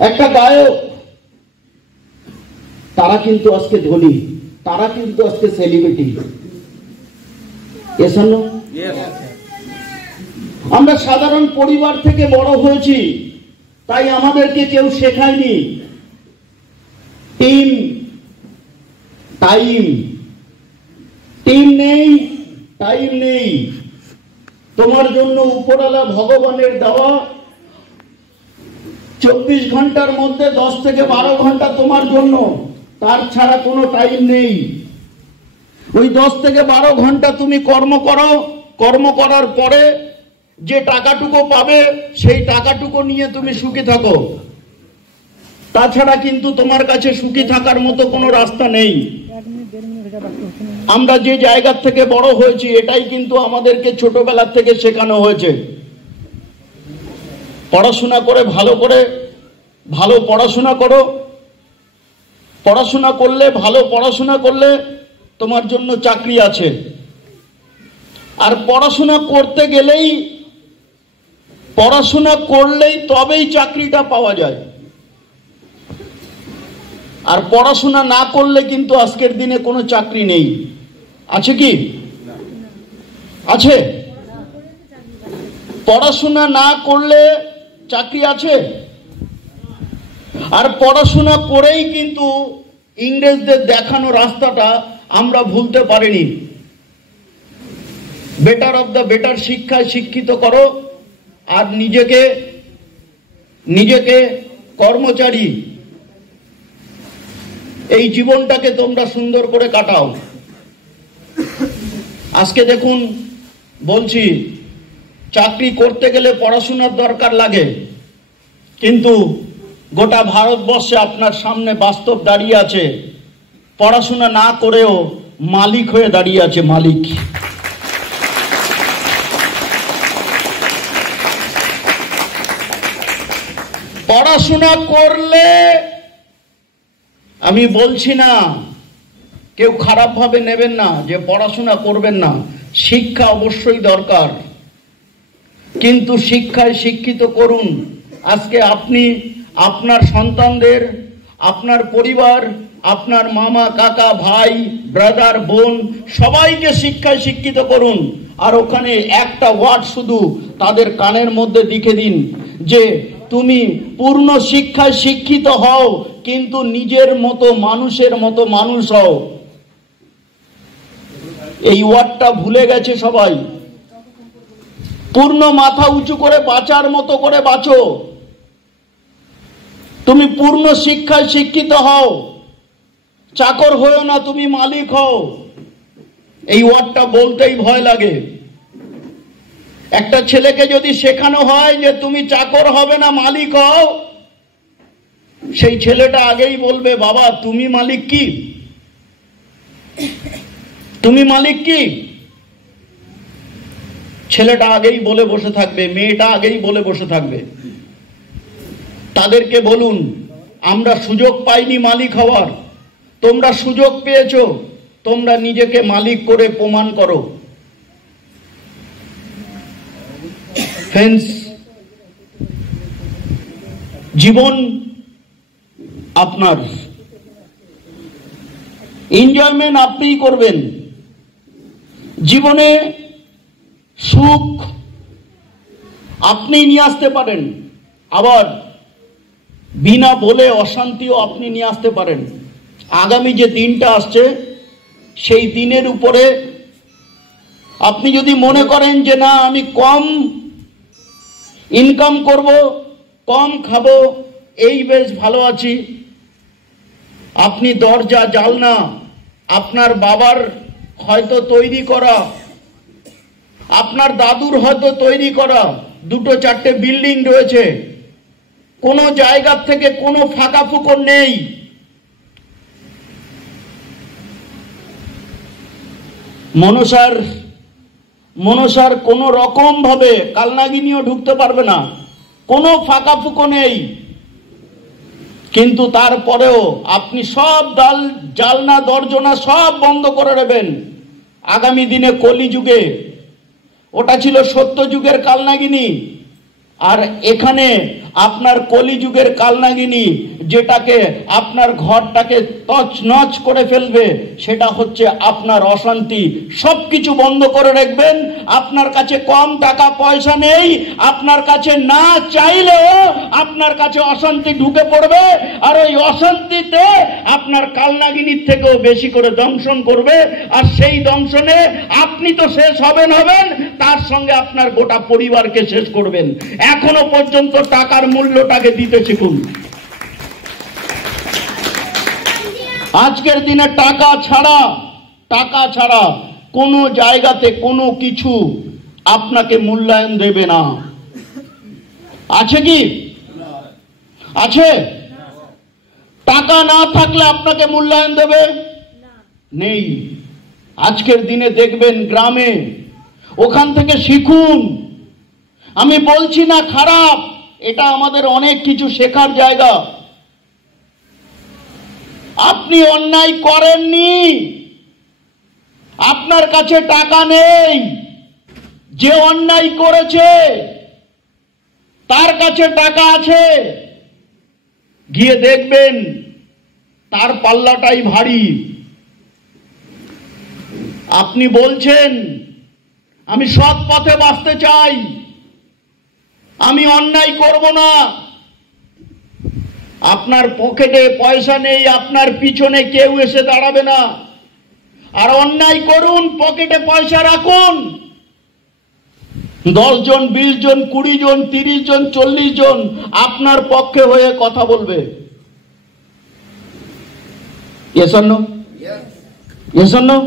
একটা গায়ক, তারা কিন্তু আজকে ধনী, তারা কিন্তু আজকে সেলিব্রিটি। আমরা সাধারণ পরিবার থেকে বড় হয়েছি, তাই আমাদেরকে কেউ শেখায়নি টিম, টাইম। টিম নেই, টাইম নেই। তোমার জন্য উপরওয়ালা ভগবানের দেওয়া 24 ঘন্টার মধ্যে 10 থেকে 12 ঘন্টা তোমার জন্য, তার ছাড়া কোনো টাইম নেই। ওই 10 থেকে 12 ঘন্টা তুমি কর্ম করো, কর্ম করার পরে যে টাকাটুকু পাবে সেই টাকাটুকু নিয়ে তুমি সুখী থাকো। তাছাড়া কিন্তু তোমার কাছে সুখী থাকার মতো কোনো রাস্তা নেই। আমরা যে জায়গা থেকে বড় হয়েছি এটাই কিন্তু আমাদেরকে ছোটবেলা থেকে শেখানো হয়েছে। পড়াশোনা করে ভালো পড়াশোনা করো, পড়াশোনা করলে, ভালো পড়াশোনা করলে তোমার জন্য চাকরি আছে। আর পড়াশোনা করতে গেলেই, পড়াশোনা করলেই তবেই চাকরিটা পাওয়া যায়। আর পড়াশোনা না করলে কিন্তু আজকের দিনে কোনো চাকরি নেই। আছে কি? আছে? পড়াশোনা না করলে চাকরি আছে? আর পড়াশোনা করেই কিন্তু ইংরেজদের দেখানো রাস্তাটা আমরা ভুলতে পারিনি। বেটার অফ দ্য বেটার শিক্ষায় শিক্ষিত করো, আর নিজেকে কর্মচারী এই জীবনটাকে তোমরা সুন্দর করে কাটাও। আজকে দেখুন, বলছি চাকরি করতে গেলে পড়াশোনার দরকার লাগে, কিন্তু গোটা ভারতবর্ষে আপনার সামনে বাস্তব দাঁড়িয়ে আছে পড়াশোনা না করেও মালিক হয়ে দাঁড়িয়ে আছে, মালিক। পড়াশোনা করলে, আমি বলছি না, কেউ খারাপ ভাবে নেবেন না যে পড়াশোনা করবেন না, শিক্ষা অবশ্যই দরকার, কিন্তু শিক্ষায় শিক্ষিত করুন। আজকে আপনি আপনার সন্তানদের, আপনার পরিবার, আপনার মামা, কাকা, ভাই, ব্রাদার, বোন সবাইকে শিক্ষায় শিক্ষিত করুন। আর ওখানে একটা ওয়ার্ড শুধু তাদের কানের মধ্যে লিখে দিন যে তুমি পূর্ণ শিক্ষায় শিক্ষিত হও, কিন্তু নিজের মতো মানুষের মতো মানুষ হও। এই ওয়ার্ডটা ভুলে গেছে সবাই। পূর্ণ মাথা উঁচু করে বাঁচার মতো করে বাঁচো। তুমি পূর্ণ শিক্ষায় শিক্ষিত হও, চাকর হও না, তুমি মালিক হও। এই ওয়ার্ডটা বলতেই ভয় লাগে। একটা ছেলেকে যদি শেখানো হয় যে তুমি চাকর হবে না, মালিক হও, সেই ছেলেটা আগেই বলবে, বাবা তুমি মালিক কি? তুমি মালিক কি? ছেলেটা আগেই বলে বসে থাকবে, মেয়েটা আগেই বলে বসে থাকবে। তাদেরকে বলুন, আমরা সুযোগ পাইনি মালিক হওয়ার, তোমরা সুযোগ পেয়েছো, তোমরা নিজেকে মালিক করে প্রমাণ করো। ফ্রেন্ডস, জীবন আপনার, এনজয়মেন্ট আপনিই করবেন। জীবনে সুখ আপনি নিয়ে আসতে পারেন, আবার বিনা বলে অশান্তিও আপনি নিয়ে আসতে পারেন। আগামী যে দিনটা আসছে, সেই দিনের উপরে আপনি যদি মনে করেন যে না আমি কম ইনকাম করব, কম খাবো, এই বেশ ভালো আছি, আপনি দরজা জানলা আপনার বাবার হয়তো তৈরি করা, আপনার দাদুর হয়তো তৈরি করা 2-4টে বিল্ডিং রয়েছে, কোনো জায়গা থেকে কোনো ফাঁকা ফুকর নেই। মনসার কোনো রকম ভাবে কালনাগিনীও ঢুকতে পারবে না, কোনো ফাঁকা ফুকো নেই। কিন্তু তারপরেও আপনি সব জালনা দরজনা সব বন্ধ করে দেবেন। আগামী দিনে কলিযুগে, ওটা ছিল সত্যযুগের কালনাগিনী, আর এখানে আপনার কলিযুগের কালনাগিনী, যেটাকে আপনার ঘরটাকে তছনছ করে ফেলবে, সেটা হচ্ছে আপনার অশান্তি। সবকিছু বন্ধ করে রাখবেন। আপনার কাছে কম টাকা পয়সা নেই, আপনার কাছে না চাইলেও আপনার কাছে অশান্তি ঢুকে পড়বে, আর ওই অশান্তিতে আপনার কালনাগিনীর থেকেও বেশি করে দংশন করবে। আর সেই দংশনে আপনি তো শেষ হবেন, তার সঙ্গে আপনার গোটা পরিবারকে শেষ করবেন। এখনো পর্যন্ত টাকার মূল্যটাকে দিতে শিখুন। আজকের দিনে টাকা ছাড়া কোনো জায়গাতে কোনো কিছু আপনাকে মূল্যায়ন দেবে না। আছে কি? আছে? টাকা না থাকলে আপনাকে মূল্যায়ন দেবে? নেই। আজকের দিনে দেখবেন গ্রামে, ওখান থেকে শিখুন। আমি বলছি না খারাপ, এটা আমাদের অনেক কিছু শেখার জায়গা। আপনি অন্যায় করেননি, আপনার কাছে টাকা নেই, যে অন্যায় করেছে তার কাছে টাকা আছে, গিয়ে দেখবেন তার পাল্লাটাই ভারী। আপনি বলছেন আমি সৎ পথে বাঁচতে চাই, আমি অন্যায় করব না। আপনার পকেটে পয়সা নেই, আপনার পিছনে কেউ এসে দাঁড়াবে না। আর অন্যায় করুন, পকেটে পয়সা রাখুন। 10 জন, 20 জন, 20 জন, 30 জন, 40 জন আপনার পক্ষে হয়ে কথা বলবে। Yes or no? Yes or no?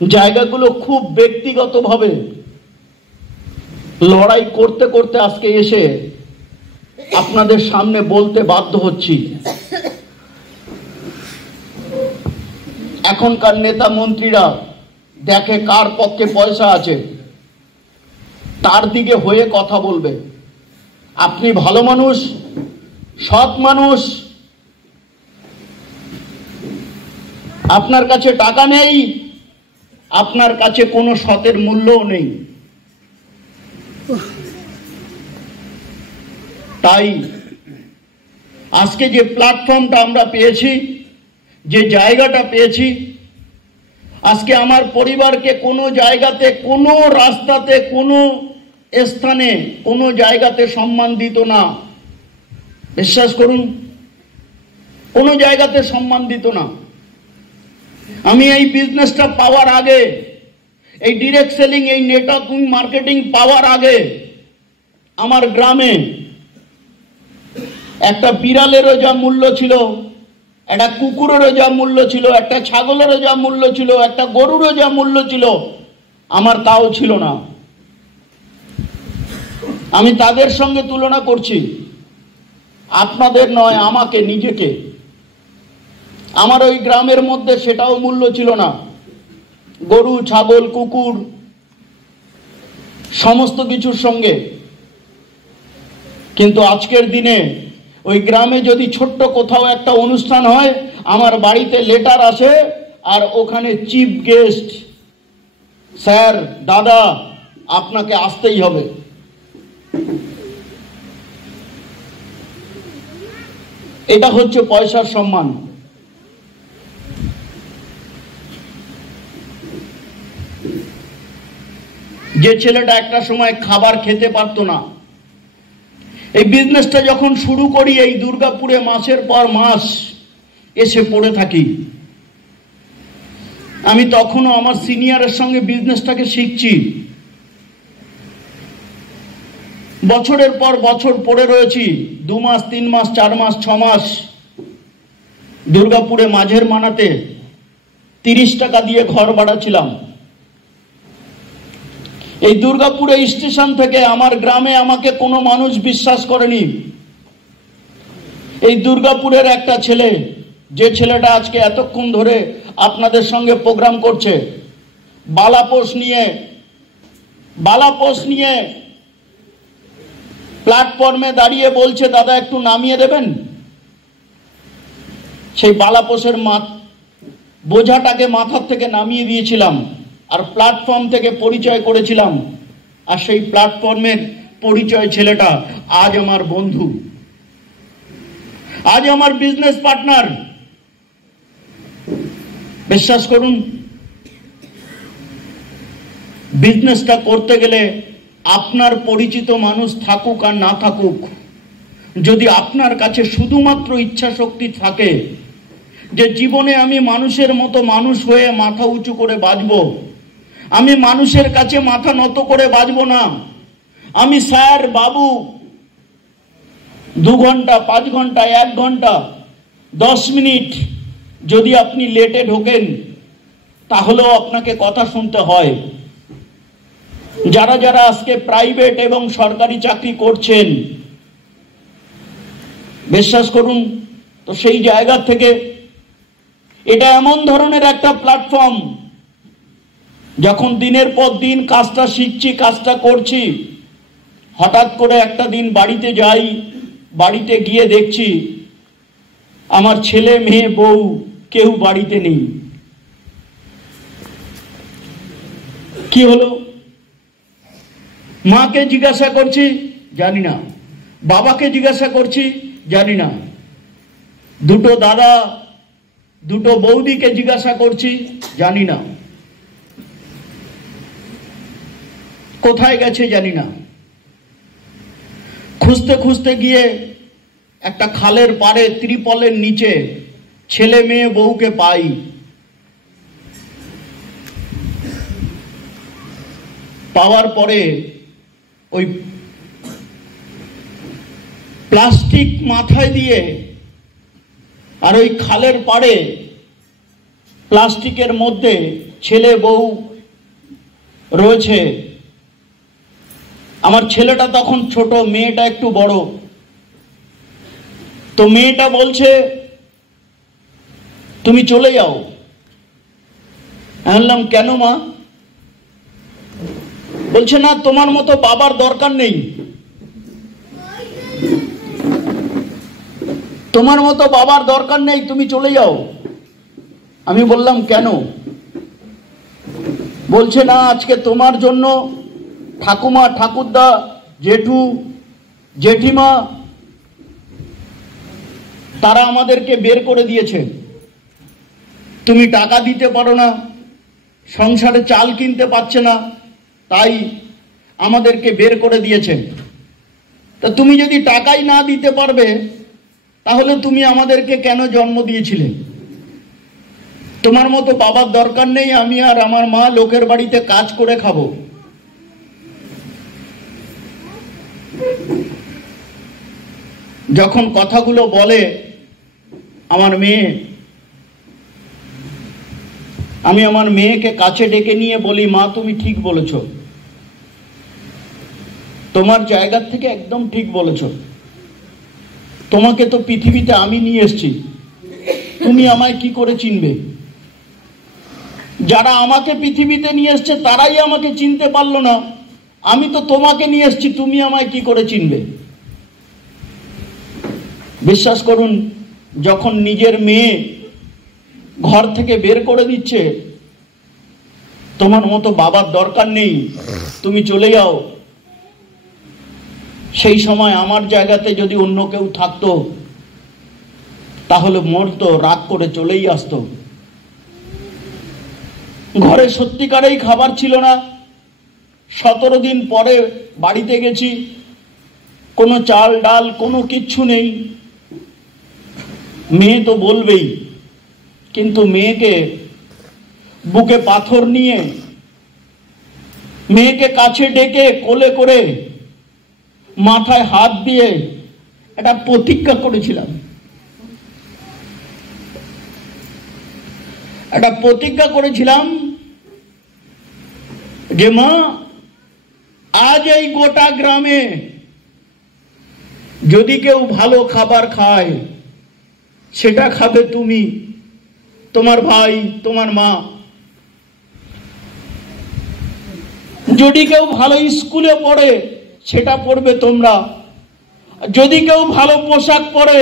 জায়গাগুলো খুব ব্যক্তিগতভাবে লড়াই করতে করতে আজকে এসে আপনাদের সামনে বলতে বাধ্য হচ্ছি। এখনকার নেতা মন্ত্রীরা দেখে কার পক্ষে পয়সা আছে, তার দিকে হয়ে কথা বলবে। আপনি ভালো মানুষ, সৎ মানুষ, আপনার কাছে টাকা নেই, আপনার কাছে কোনো সতের মূল্যও নেই। তাই আজকে যে প্ল্যাটফর্মটা আমরা পেয়েছি, যে জায়গাটা পেয়েছি, আজকে আমার পরিবারকে কোনো জায়গাতে, কোনো রাস্তাতে, কোনো স্থানে, কোনো জায়গাতে সম্মান দিত না। বিশ্বাস করুন, কোনো জায়গাতে সম্মান দিত না। আমি এই বিজনেসটা পাওয়ার আগে, এই ডিরেক্ট সেলিং, এই নেটওয়ার্কিং মার্কেটিং পাওয়ার আগে আমার গ্রামে একটা বিড়ালেরও যা মূল্য ছিল, একটা কুকুরেরও যা মূল্য ছিল, একটা ছাগলেরও যা মূল্য ছিল, একটা গরুরও যা মূল্য ছিল, আমার তাও ছিল না। আমি তাদের সঙ্গে তুলনা করছি, আপনাদের নয়, আমাকে, নিজেকে। আমার ওই গ্রামের মধ্যে সেটাও মূল্য ছিল না। গরু, ছাগল, কুকুর, সমস্ত কিছুর সঙ্গে। কিন্তু আজকের দিনে ওই গ্রামে যদি ছোট্ট কোথাও একটা অনুষ্ঠান হয়, আমার বাড়িতে লেটার আসে, আর ওখানে চিফ গেস্ট, স্যার, দাদা, আপনাকে আসতেই হবে। এটা হচ্ছে পয়সার সম্মান। যে ছেলেটা একটা সময় খাবার খেতে পারতো না, এই বিজনেসটা যখন শুরু করি, এই দুর্গাপুরে মাসের পর মাস এসে পড়ে থাকি। আমি তখনও আমার সিনিয়রের সঙ্গে বিজনেসটাকে শিখছি। বছরের পর বছর পড়ে রয়েছি, 2 মাস, 3 মাস, 4 মাস, 6 মাস দুর্গাপুরে মাঝের মানাতে 30 টাকা দিয়ে ঘর ভাড়া ছিলাম। এই দুর্গাপুরে স্টেশন থেকে আমার গ্রামে আমাকে কোনো মানুষ বিশ্বাস করেনি। এই দুর্গাপুরের একটা ছেলে, যে ছেলেটা আজকে এতক্ষণ ধরে আপনাদের সঙ্গে প্রোগ্রাম করছে, বালাপোষ নিয়ে প্ল্যাটফর্মে দাঁড়িয়ে বলছে, দাদা একটু নামিয়ে দেবেন। সেই বালাপোষের বোঝাটাকে মাথার থেকে নামিয়ে দিয়েছিলাম, আর প্ল্যাটফর্ম থেকে পরিচয় করেছিলাম। আর সেই প্ল্যাটফর্মের পরিচয় ছেলেটা আজ আমার বন্ধু, আজ আমার বিজনেস পার্টনার। বিশ্বাস করুন, বিজনেসটা করতে গেলে আপনার পরিচিত মানুষ থাকুক আর না থাকুক, যদি আপনার কাছে শুধুমাত্র ইচ্ছা শক্তি থাকে যে জীবনে আমি মানুষের মতো মানুষ হয়ে মাথা উঁচু করে বাঁচব, আমি মানুষের কাছে মাথা নত করে বাঁচব না, আমি স্যার, বাবু, 2 ঘন্টা, 5 ঘন্টা, 1 ঘন্টা, 10 মিনিট যদি আপনি লেটে ঢোকেন, তাহলেও আপনাকে কথা শুনতে হয়। যারা যারা আজকে প্রাইভেট এবং সরকারি চাকরি করছেন, বিশ্বাস করুন, তো সেই জায়গা থেকে এটা এমন ধরনের একটা প্ল্যাটফর্ম, যখন দিনের পর দিন কাজটা শিখছি, কাজটা করছি, হঠাৎ করে একটা দিন বাড়িতে যাই, বাড়িতে গিয়ে দেখছি আমার ছেলে, মেয়ে, বউ কেউ বাড়িতে নেই। কি হলো? মাকে জিজ্ঞাসা করছি, জানি না। বাবাকে জিজ্ঞাসা করছি, জানি না। 2 দাদা, 2 বৌদিকে জিজ্ঞাসা করছি, জানি না। কোথায় গেছে জানি না। খুঁজতে খুঁজতে গিয়ে একটা খালের পাড়ে ত্রিপলের নিচে ছেলে মেয়ে বউকে পাই। পাওয়ার পরে ওই প্লাস্টিক মাথায় দিয়ে আর ওই খালের পাড়ে প্লাস্টিকের মধ্যে ছেলে বউ রয়েছে। আমার ছেলেটা তখন ছোট, মেয়েটা একটু বড়। তো মেয়েটা বলছে তুমি চলে যাও। আমি বললাম কেন মা? বলছে না তোমার মতো বাবার দরকার নেই, তোমার মতো বাবার দরকার নেই, তুমি চলে যাও। আমি বললাম কেন? বলছে না আজকে তোমার জন্য ঠাকুমা, ঠাকুরদা, জেঠু, জেঠিমা তারা আমাদেরকে বের করে দিয়েছে। তুমি টাকা দিতে পারো না, সংসারে চাল কিনতে পারছে না, তাই আমাদেরকে বের করে দিয়েছে। তা তুমি যদি টাকাই না দিতে পারবে তাহলে তুমি আমাদেরকে কেন জন্ম দিয়েছিলে? তোমার মতো বাবার দরকার নেই, আমি আর আমার মা লোকের বাড়িতে কাজ করে খাবো। যখন কথাগুলো বলে আমার মেয়ে, আমি আমার মেয়েকে কাছে ডেকে নিয়ে বলি মা তুমি ঠিক বলেছ, তোমার জায়গা থেকে একদম ঠিক বলেছ। তোমাকে তো পৃথিবীতে আমি নিয়ে এসেছি, তুমি আমায় কি করে চিনবে? যারা আমাকে পৃথিবীতে নিয়ে এসছে তারাই আমাকে চিনতে পারলো না, আমি তো তোমাকে নিয়ে এসেছি, তুমি আমায় কি করে চিনবে? বিশ্বাস করুন, যখন নিজের মেয়ে ঘর থেকে বের করে দিচ্ছে, তোমার মতো বাবার দরকার নেই, তুমি চলে যাও, সেই সময় আমার জায়গাতে যদি অন্য কেউ থাকতো তাহলে মরতো, রাগ করে চলেই আসতো। ঘরে সত্যিকারেই খাবার ছিল না। 17 দিন পরে বাড়িতে গেছি, কোনো চাল ডাল কোনো কিচ্ছু নেই। মেয়ে তো বলবেই, কিন্তু মেয়েকে বুকে পাথর নিয়ে, মেয়েকে কাছে ডেকে কোলে করে মাথায় হাত দিয়ে একটা প্রতিজ্ঞা করেছিলাম। একটা প্রতিজ্ঞা করেছিলাম যে মা আজ এই গোটা গ্রামে যদি কেউ ভালো খাবার খায় সেটা খাবে তুমি, তোমার ভাই, তোমার মা। যদি কেউ ভালো স্কুলে পড়ে সেটা পড়বে তোমরা, যদি কেউ ভালো পোশাক পরে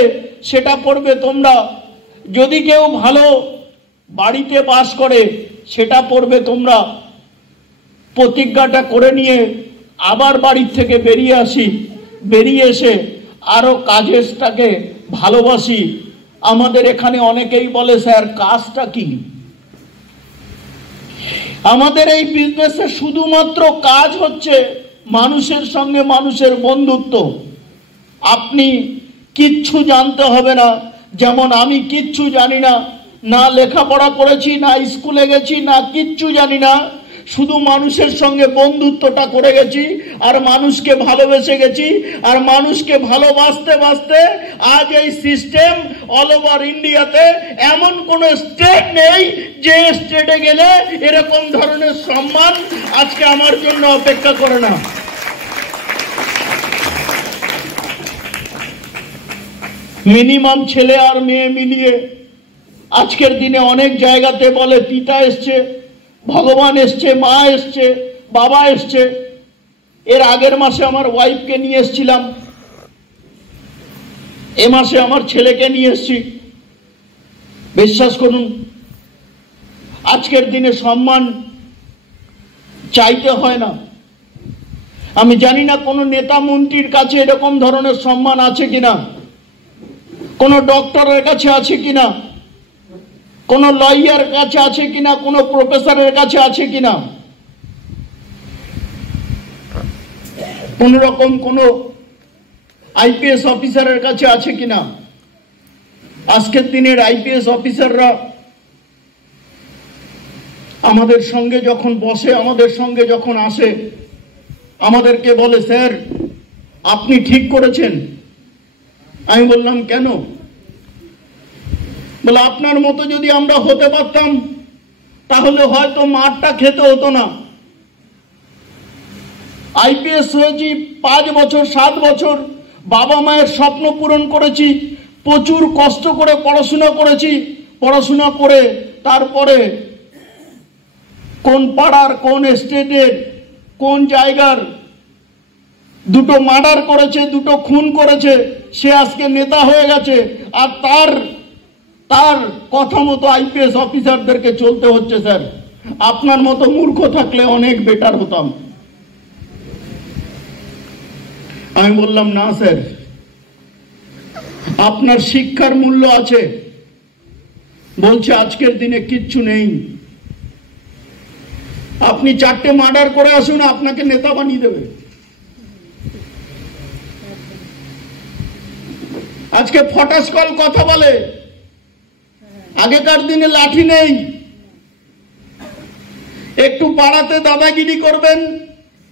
সেটা পড়বে তোমরা, যদি কেউ ভালো বাড়িতে বাস করে সেটা পড়বে তোমরা। প্রতিজ্ঞাটা করে নিয়ে আবার বাড়ির থেকে বেরিয়ে আসি, বেরিয়ে এসে আরো কাজেরটাকে ভালোবাসি। আমাদের এখানে অনেকেই বলে স্যার কাজটা কি? আমাদের এই বিজনেসে শুধুমাত্র কাজ হচ্ছে মানুষের সঙ্গে মানুষের বন্ধুত্ব। আপনি কিচ্ছু জানতে হবে না, যেমন আমি কিচ্ছু জানি না, না লেখাপড়া করেছি, না স্কুলে গেছি, না কিচ্ছু জানি না, শুধু মানুষের সঙ্গে বন্ধুত্বটা করে গেছি আর মানুষকে ভালোবেসে গেছি। আর মানুষকে ভালোবাসতে বাসতে আজ এই সিস্টেম অল ওভার ইন্ডিয়াতে এমন কোন স্টেট নেই যে স্টেটে গেলে এরকম ধরনের সম্মান আজকে আমার জন্য অপেক্ষা করে না। মিনিমাম ছেলে আর মেয়ে মিলিয়ে আজকের দিনে অনেক জায়গাতে বলে পিতা এসছে, ভগবান এসছে, মা এসছে, বাবা এসছে। এর আগের মাসে আমার ওয়াইফকে নিয়ে এসেছিলাম, এ মাসে আমার ছেলেকে নিয়ে এসেছি। বিশ্বাস করুন, আজকের দিনে সম্মান চাইতে হয় না। আমি জানি না কোন নেতা মন্ত্রীর কাছে এরকম ধরনের সম্মান আছে কিনা, কোন ডক্টরের কাছে আছে কিনা, কোন লয়ার কাছে আছে কিনা, কোন প্রফেসরের কাছে আছে কিনা, কোন রকম কোন আইপিএস অফিসারের কাছে আছে কিনা? আজকের দিনের আইপিএস অফিসাররা আমাদের সঙ্গে যখন বসে, আমাদের সঙ্গে যখন আসে, আমাদেরকে বলে স্যার আপনি ঠিক করেছেন। আমি বললাম কেন? বলে আপনার মতো যদি আমরা হতে পারতাম তাহলে হয়তো মারটা খেতে হতো না। আইপিএস হয়েছি 5 বছর 7 বছর, বাবা মায়ের স্বপ্ন পূরণ করেছি, প্রচুর কষ্ট করে পড়াশোনা করেছি। পড়াশোনা করে তারপরে কোন পাড়ার, কোন স্টেটের, কোন জায়গার 2টো মার্ডার করেছে, 2টো খুন করেছে, সে আজকে নেতা হয়ে গেছে। আর তার কথা মতো আইপিএস অফিসারদেরকে চলতে হচ্ছে। স্যার আপনার মতো মূর্খ থাকলে অনেক বেটার হতাম। আমি বললাম না স্যার, আপনার শিক্ষার মূল্য আছে। বলছে আজকের দিনে কিচ্ছু নেই, আপনি 4টে মার্ডার করে আসুন, আপনাকে নেতা বানিয়ে দেবে। আজকে ফটাসকল কথা বলে, আগেকার দিনে লাঠি নেই। একটু পাড়াতে দাদাগিরি করবেন,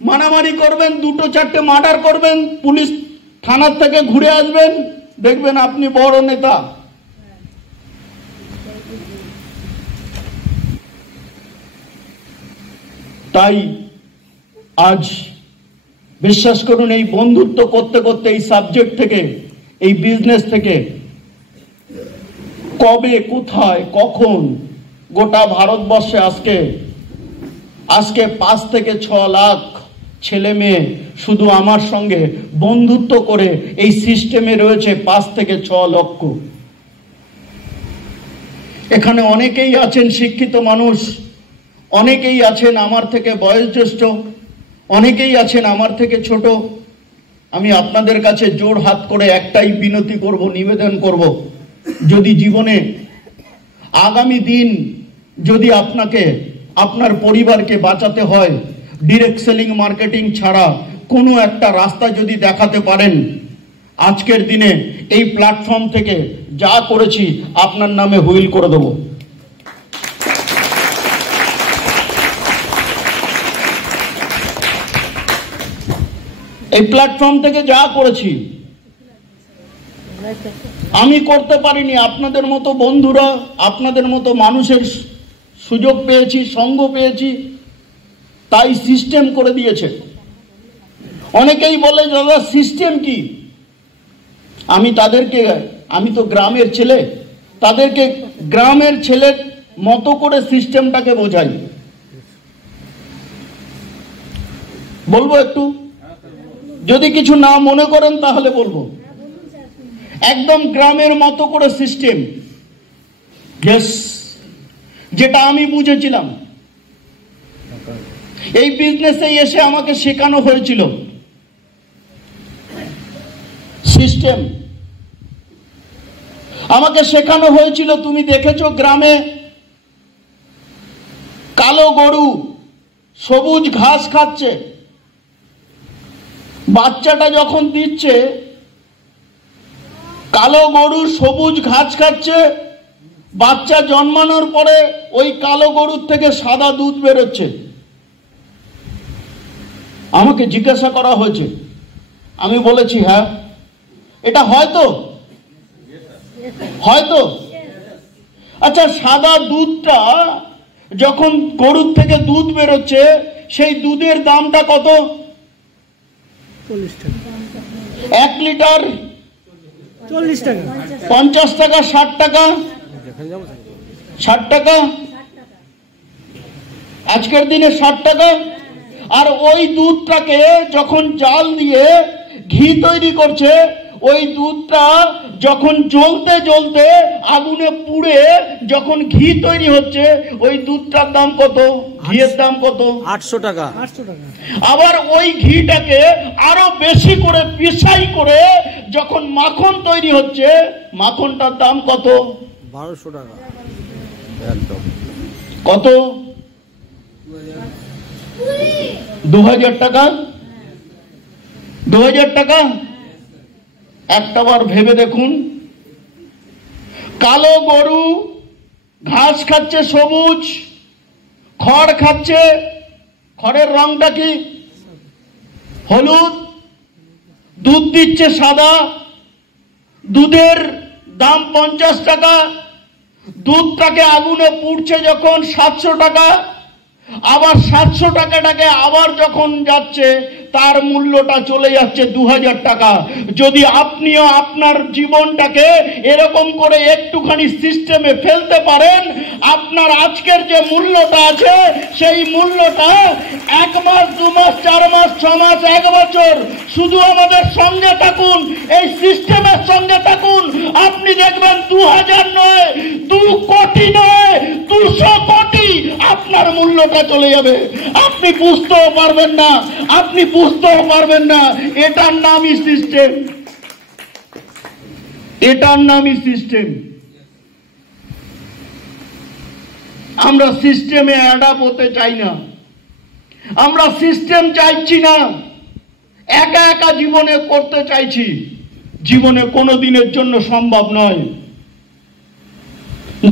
মারামারি করবেন, 2-4টে মার্ডার করবেন, পুলিশ থানার থেকে ঘুরে আসবেন, দেখবেন আপনি বড় নেতা। তাই আজ বিশ্বাস করুন, এই বন্ধুত্ব করতে করতে, এই সাবজেক্ট থেকে, এই বিজনেস থেকে কবে, কোথায়, কখন গোটা ভারতবর্ষে আজকে 5 থেকে 6 লাখ ছেলে মেয়ে শুধু আমার সঙ্গে বন্ধুত্ব করে এই সিস্টেমে রয়েছে 5 থেকে 6 লক্ষ। এখানে অনেকেই আছেন শিক্ষিত মানুষ, অনেকেই আছেন আমার থেকে বয়োজ্যেষ্ঠ, অনেকেই আছেন আমার থেকে ছোট। আমি আপনাদের কাছে জোর হাত করে একটাই বিনতি করব, নিবেদন করব, যদি জীবনে আগামী দিন যদি আপনাকে, আপনার পরিবারকে বাঁচাতে হয়, ডিরেক্ট সেলিং মার্কেটিং ছাড়া কোনো একটা রাস্তা যদি দেখাতে পারেন, আজকের দিনে এই প্ল্যাটফর্ম থেকে যা করেছি আপনার নামে হুইল করে দেব। এই প্ল্যাটফর্ম থেকে যা করেছি আমি করতে পারিনি। আপনাদের মতো বন্ধুরা, আপনাদের মতো মানুষের সুযোগ পেয়েছি, সঙ্গ পেয়েছি, তাই সিস্টেম করে দিয়েছে। অনেকেই বলে দাদা সিস্টেম কি? আমি তো গ্রামের ছেলে, তাদেরকে গ্রামের ছেলের মতো করে সিস্টেমটাকে বোঝাই। বলবো একটু, যদি কিছু না মনে করেন তাহলে বলবো। একদম গ্রামের মতো করে সিস্টেম, যেটা আমি বুঝেছিলাম। এই বিজনেসে এসে আমাকে শেখানো হয়েছিল সিস্টেম। আমাকে শেখানো হয়েছিল, তুমি দেখেছো গ্রামে কালো গরু সবুজ ঘাস খাচ্ছে, বাচ্চাটা যখন দিচ্ছে, কালো গরু সবুজ ঘাস খাচ্ছে, বাচ্চা জন্মানোর পরে ওই কালো গরুর থেকে সাদা দুধ বেরোচ্ছে। আমাকে জিজ্ঞাসা করা হয়েছে, আমি বলেছি হ্যাঁ, এটা হয়তো। আচ্ছা, সাদা দুধটা যখন গরুর থেকে দুধ বেরোচ্ছে, সেই দুধের দামটা কত? 1 লিটার 40 টাকা, 50 টাকা, 60 টাকা, 60 টাকা, আজকের দিনে 60 টাকা। আর ওই দুধটাকে যখন জাল দিয়ে ঘি তৈরি করছে, ওই দুধটা যখন জ্বলতে জ্বলতে আগুনে পুড়ে যখন ঘি তৈরি হচ্ছে, ওই দুধটার দাম কত? ঘিয়ের দাম কত? 800 টাকা। আবার ওই ঘিটাকে আরো বেশি করে পিসাই করে যখন মাখন তৈরি হচ্ছে, মাখনটার দাম কত? 1200 টাকা। কত? 2000 টাকা। 2000 টাকা। একটাবার ভেবে দেখুন, কালো গরু ঘাস খাচ্ছে সবুজ, খড় খাচ্ছে, খড়ের রংটা কি হলুদ, দুধ দিচ্ছে সাদা, দুধের দাম 50 টাকা, দুধটাকে আগুনে পুড়ছে যখন 700 টাকা, আবার 700 টাকাটাকে আবার যখন যাচ্ছে তার মূল্যটা চলে যাচ্ছে 2000 টাকা। যদি আপনিও আপনার জীবনটাকে এরকম করে একটুখানি সিস্টেমে ফেলতে পারেন, আপনার আজকের যে মূল্যটা আছে সেই মূল্যটা 1 মাস 2 মাস 4 মাস 6 মাস 1 বছর শুধু আমাদের সঙ্গে থাকুন, এই সিস্টেমের সঙ্গে থাকুন, আপনি দেখবেন 2000 নয়, 2 কোটি নয়, 200 কোটি আপনার মূল্যটা চলে যাবে। আপনি বুঝতেও পারবেন না, আপনি বুঝতেও পারবেন না। এটার নামই সিস্টেম, এটার নামই সিস্টেম। আমরা সিস্টেমে অ্যাডাপ্ট হতে চাই না, আমরা সিস্টেম চাইছি না, একা একা জীবনে করতে চাইছি। জীবনে কোনো দিনের জন্য সম্ভব নয়।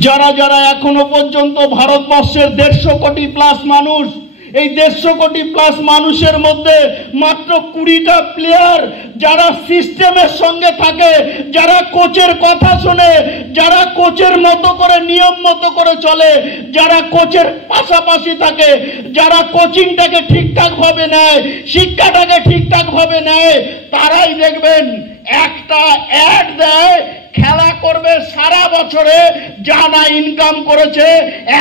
যারা যারা এখনো পর্যন্ত ভারতবর্ষের 150 কোটি প্লাস মানুষ, এই 150 কোটি প্লাস মানুষের মধ্যে মাত্র 20টা প্লেয়ার যারা সিস্টেমের সঙ্গে থাকে, যারা কোচের কথা শোনে, যারা কোচের মতো করে নিয়ম মতো করে চলে, যারা কোচের পাশাপাশি থাকে, যারা কোচিংটাকে ঠিকঠাক ভাবে নেয়, শিক্ষাটাকে ঠিকঠাক ভাবে নেয়, তারাই দেখবেন একটা অ্যাড দেয়, খেলা করবে সারা বছরে যা না ইনকাম করেছে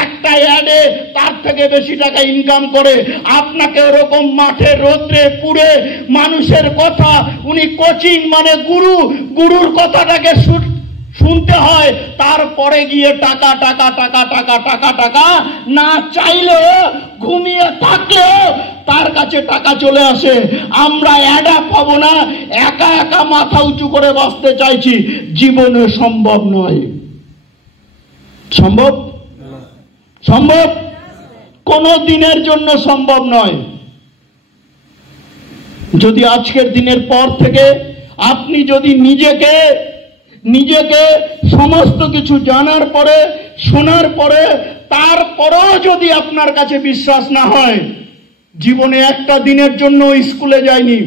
একটা অ্যাডে তার থেকে বেশি টাকা ইনকাম করে। আপনাকে ওরকম মাঠে রোদ্রে পুড়ে মানুষের কথা, উনি কোচিং মানে গুরু, গুরুর কথাটাকে শুনতে হয়, তারপরে গিয়ে টাকা টাকা টাকা টাকা টাকা টাকা, না চাইলেও ঘুমিয়ে থাকলেও তার কাছে টাকা চলে আসে। আমরা অ্যাডাপ্ট হব না, একা একা মাথা উঁচু করে বসতে চাইছি, জীবনে সম্ভব নয়। সম্ভব? সম্ভব? কোনো দিনের জন্য সম্ভব নয়। যদি আজকের দিনের পর থেকে আপনি যদি নিজেকে সমস্ত কিছু জানার পরে, শোনার পরে, তারপরেও যদি আপনার কাছে বিশ্বাস না হয়, জীবনে একটা দিনের জন্য স্কুলে যায়নি,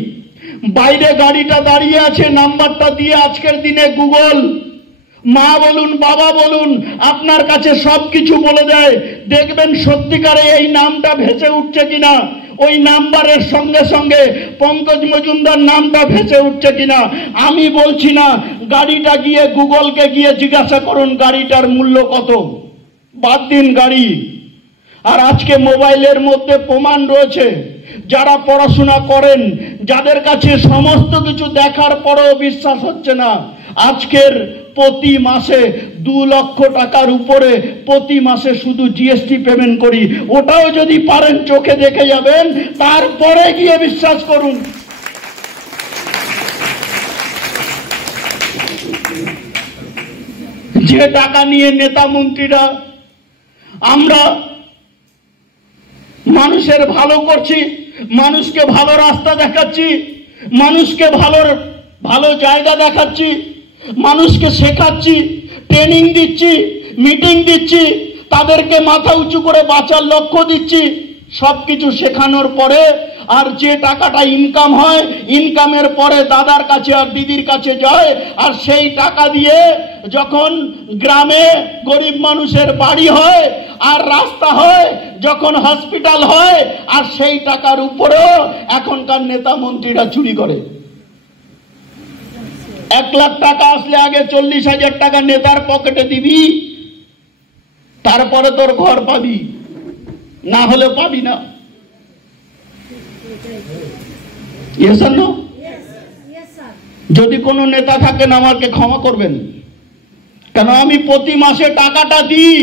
বাইরে গাড়িটা দাঁড়িয়ে আছে, নাম্বারটা দিয়ে আজকের দিনে গুগল, মা বলুন বাবা বলুন, আপনার কাছে সবকিছু বলে দেয়। দেখবেন সত্যিকারে এই নামটা ভেসে উঠছে কিনা, ওই নাম্বারের সঙ্গে সঙ্গে পঙ্কজ মজুমদার নামটা ভেসে উঠছে কিনা। আমি বলছি না, গাড়িটা গিয়ে গুগলকে গিয়ে জিজ্ঞাসা করুন গাড়িটার মূল্য কত, বাদ দিন গাড়ি। আর আজকে মোবাইলের মধ্যে প্রমাণ রয়েছে, যারা পড়াশোনা করেন, যাদের কাছে সমস্ত কিছু দেখার পরেও বিশ্বাস হচ্ছে না, আজকের প্রতি মাসে 2 লক্ষ টাকার উপরে প্রতি মাসে শুধু জিএসটি পেমেন্ট করি। ওটাও যদি পারেন চোখে দেখে যাবেন, তারপরে গিয়ে বিশ্বাস করুন। যে টাকা নিয়ে নেতা মন্ত্রীরা আমরা মানুষের ভালো করছি, মানুষকে ভালো রাস্তা দেখাচ্ছি, মানুষকে ভালো জায়গা দেখাচ্ছি, মানুষকে শেখাচ্ছি, ট্রেনিং দিচ্ছি, মিটিং দিচ্ছি, তাদেরকে মাথা উঁচু করে বাঁচার লক্ষ্য দিচ্ছি, সবকিছু শেখানোর পরে আর যে টাকাটা ইনকাম হয়, ইনকামের পরে দাদার কাছে আর দিদির কাছে যায়, আর সেই টাকা দিয়ে যখন গ্রামে গরিব মানুষের বাড়ি হয় আর রাস্তা হয়, যখন হসপিটাল হয়, আর সেই টাকার উপরেও এখনকার নেতা মন্ত্রীরা চুরি করে। 1 লাখ টাকা আসলে আগে 40,000 টাকা নেতার পকেটে দিবি, তারপরে তোর ঘর পাবি, না হলে পাবি না। যদি কোনো নেতা থাকেন আমাকে ক্ষমা করবেন, কেন আমি প্রতি মাসে টাকাটা দিই,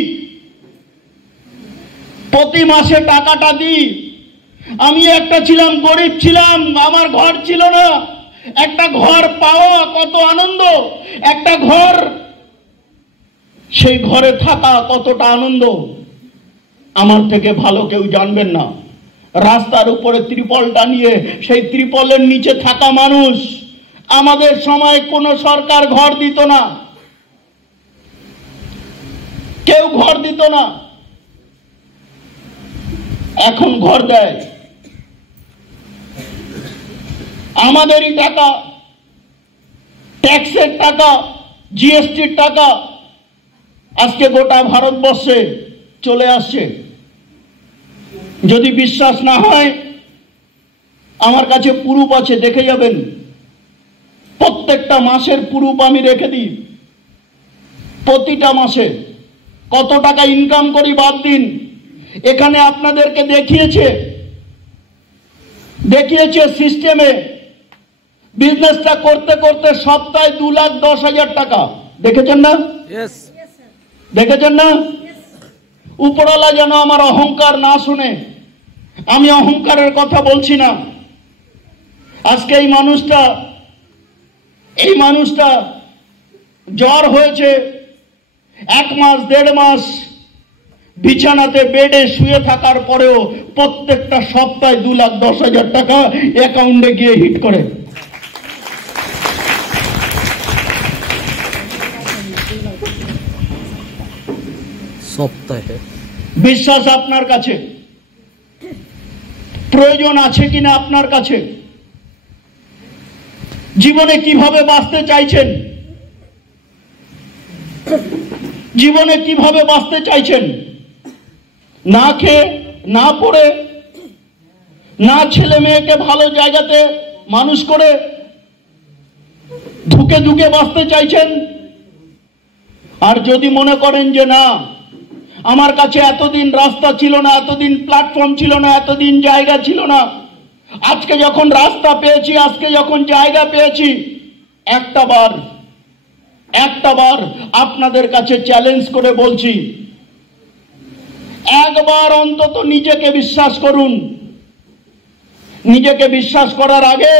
প্রতি মাসে টাকাটা দিই। আমি একটা ছিলাম, গরিব ছিলাম, আমার ঘর ছিল না। একটা ঘর পাওয়া কত আনন্দ, একটা ঘর, সেই ঘরে থাকা কতটা আনন্দ আমার থেকে ভালো কেউ জানবেন না। রাস্তার উপরে ত্রিপলটা নিয়ে সেই ত্রিপলের নিচে থাকা মানুষ আমাদের সময় কোনো সরকার ঘর দিত না, কেউ ঘর দিত না, এখন ঘর দেয়। আমাদেরই টাকা, ট্যাক্সের টাকা, জিএসটির টাকা আজকে গোটা ভারতবর্ষে চলে আসছে। যদি বিশ্বাস না হয় আমার কাছে প্রুফ আছে, দেখে যাবেন। প্রত্যেকটা মাসের প্রুফ আমি রেখে দিই। প্রতিটা মাসে কত টাকা ইনকাম করি বাদ দিন। এখানে আপনাদেরকে দেখিয়েছে সিস্টেমে বিজনেসটা করতে করতে সপ্তাহে 2,10,000 টাকা। দেখেছেন না? দেখেছেন না? উপরওয়ালা যেন আমার অহংকার না শুনে, আমি অহংকারের কথা বলছি না। আজকে এই মানুষটা জ্বর হয়েছে, 1 মাস 1.5 মাস বিছানাতে বেডে শুয়ে থাকার পরেও প্রত্যেকটা সপ্তাহে 2,10,000 টাকা অ্যাকাউন্টে গিয়ে হিট করে। সপ্তাহে বিশ্বাস আপনার কাছে? প্রয়োজন আছে কিনা আপনার কাছে? জীবনে কিভাবে বাঁচতে চাইছেন? জীবনে কিভাবে বাঁচতে চাইছেন? না খেয়ে, না পড়ে, না ছেলে মেয়েকে ভালো জায়গাতে মানুষ করে ধুকে ধুকে বাঁচতে চাইছেন? আর যদি মনে করেন যে না, আমার কাছে এতদিন রাস্তা ছিল না, এতদিন প্ল্যাটফর্ম ছিল না, এতদিন জায়গা ছিল না, আজকে যখন রাস্তা পেয়েছি, আজকে যখন জায়গা পেয়েছি, একটা বার আপনাদের কাছে চ্যালেঞ্জ করে বলছি, একবার অন্তত নিজেকে বিশ্বাস করুন। নিজেকে বিশ্বাস করার আগে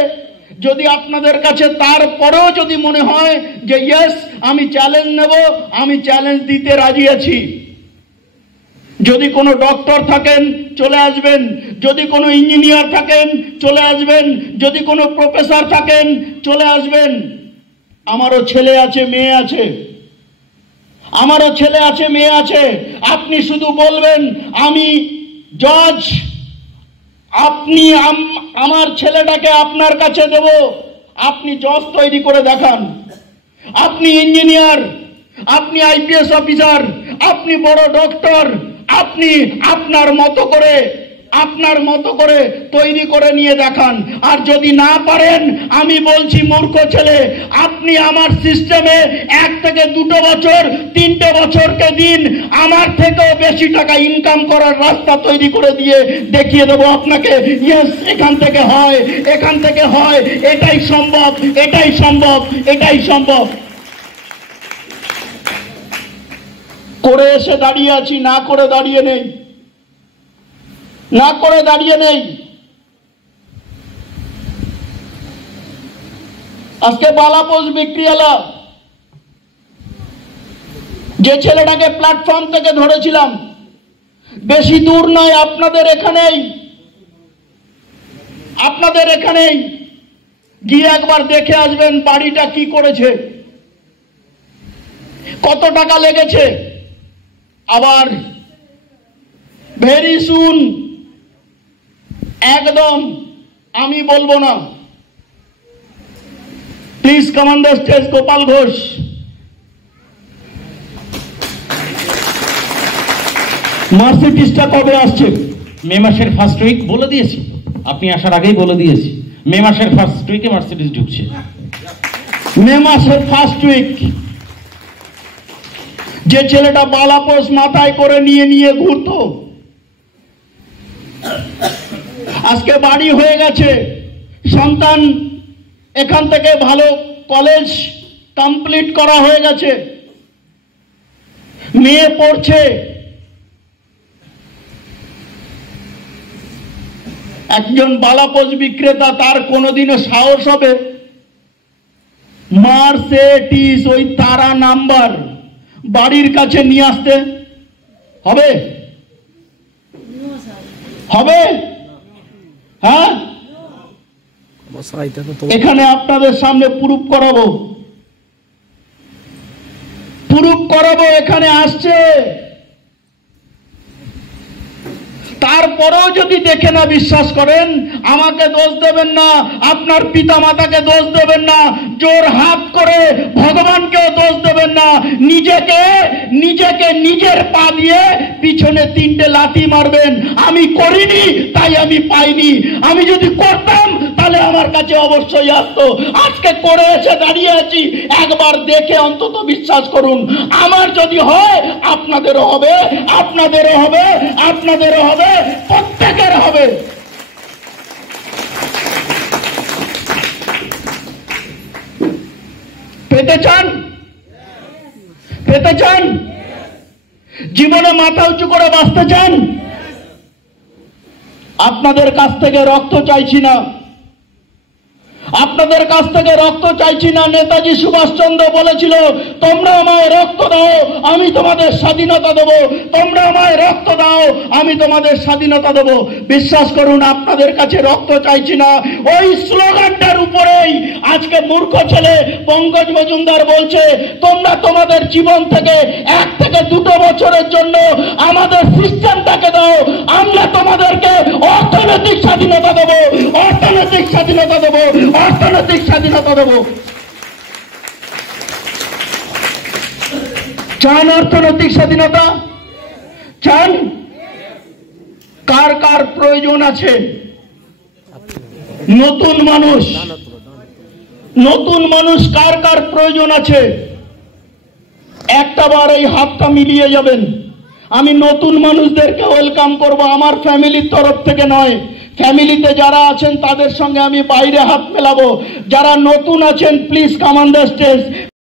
যদি আপনাদের কাছে তারপরেও যদি মনে হয় যে ইয়েস আমি চ্যালেঞ্জ নেব, আমি চ্যালেঞ্জ দিতে রাজি আছি। যদি কোনো ডক্টর থাকেন চলে আসবেন, যদি কোনো ইঞ্জিনিয়ার থাকেন চলে আসবেন, যদি কোনো প্রফেসর থাকেন চলে আসবেন। আমারও ছেলে আছে, মেয়ে আছে, আমারও ছেলে আছে, মেয়ে আছে। আপনি শুধু বলবেন আমি জজ, আপনি আমার ছেলেটাকে আপনার কাছে দেব, আপনি জজ তৈরি করে দেখান। আপনি ইঞ্জিনিয়ার, আপনি আইপিএস অফিসার, আপনি বড় ডক্টর, আপনি আপনার মতো করে তৈরি করে নিয়ে দেখান। আর যদি না পারেন, আমি বলছি মূর্খ ছেলে, আপনি আমার সিস্টেমে 1 থেকে 2 বছর 3টে বছরকে দিন, আমার থেকেও বেশি টাকা ইনকাম করার রাস্তা তৈরি করে দিয়ে দেখিয়ে দেবো আপনাকে। ইয়েস, এখান থেকে হয়, এখান থেকে হয়, এটাই সম্ভব, এটাই সম্ভব, এটাই সম্ভব। করে এসে দাঁড়িয়ে আছি, না করে দাঁড়িয়ে নেই, না করে দাঁড়িয়ে নেই। আজকে বালাপোষ বিক্রিওয়ালা, যে ছেলেটাকে প্ল্যাটফর্ম থেকে ধরেছিলাম, বেশি দূর নয়, আপনাদের এখানেই গিয়ে একবার দেখে আসবেন বাড়িটা কি করেছে, কত টাকা লেগেছে। আবার ভেরি সুন, একদম আমি বলবো না, please come on the stage Gopal Ghosh. মার্সিডিজটা কবে আসছে? মে মাসের ফার্স্ট উইক বলে দিয়েছি, আপনি আসার আগেই বলে দিয়েছি, মে মাসের ফার্স্ট উইকে মার্সিডিজ ঢুকছে। মে মাসের ফার্স্ট উইক। যে ছেলেটা বালাপোষ মাথায় করে নিয়ে ঘুরতো, আজকে বাড়ি হয়ে গেছে, সন্তান এখান থেকে ভালো কলেজ কমপ্লিট করা হয়ে গেছে, মেয়ে পড়ছে, একজন বালাপোষ বিক্রেতা, তার কোনোদিনও সাহস হবে মার্সিডিজ ওই তারা নাম্বার বাড়ির কাছে নিয়ে আসতে হবে? হবে? হ্যাঁ, এখানে আপনাদের সামনে প্রুফ করাবো এখানে আসছে। তারপরেও যদি দেখে না বিশ্বাস করেন, আমাকে দোষ দেবেন না, আপনার পিতা মাতাকে দোষ দেবেন না, জোর হাত করে ভগবানকেও দোষ দেবেন না। নিজেকে নিজের পা দিয়ে পিছনে 3টে লাথি মারবেন। আমি করিনি তাই আমি পাইনি, আমি যদি করতাম তাহলে আমার কাছে অবশ্যই আসতো। আজকে করে এসে দাঁড়িয়ে আছি, একবার দেখে অন্তত বিশ্বাস করুন। আমার যদি হয় আপনাদেরও হবে, আপনাদেরও হবে, আপনাদেরও হবে, প্রত্যেকের হবে। পেতে চান? জীবনে মাথা উঁচু করে বাঁচতে চান? আপনাদের কাছ থেকে রক্ত চাইছি না, আপনাদের কাছ থেকে রক্ত চাইছি না। নেতাজি সুভাষচন্দ্র বলেছিল, তোমরা আমায় রক্ত দাও আমি তোমাদের স্বাধীনতা দেবো, তোমরা আমায় রক্ত দাও আমি তোমাদের স্বাধীনতা দেবো। বিশ্বাস করুন, আপনাদের কাছে রক্ত চাইছি না। ওই স্লোগানটার উপরেই আজকে মূর্খ ছেলে পঙ্কজ মজুমদার বলছে, তোমরা তোমাদের জীবন থেকে 1 থেকে 2 বছরের জন্য আমাদের সিস্টেমটাকে দাও, আমরা তোমাদেরকে অর্থনৈতিক স্বাধীনতা দেবো, অর্থনৈতিক স্বাধীনতা দেবো, অর্থনৈতিক স্বাধীনতা দেব। চান অর্থনৈতিক স্বাধীনতা? চান? কার কার প্রয়োজন আছে? নতুন মানুষ কার কার প্রয়োজন আছে? একটা বার এই হাতটা মিলিয়ে যাবেন। আমি নতুন মানুষদেরকে ওয়েলকাম করব, আমার ফ্যামিলির তরফ থেকে নয়। ফ্যামিলিতে যারা আছেন তাদের সঙ্গে আমি বাইরে হাত মেলাবো। যারা নতুন আছেন please come on the stage.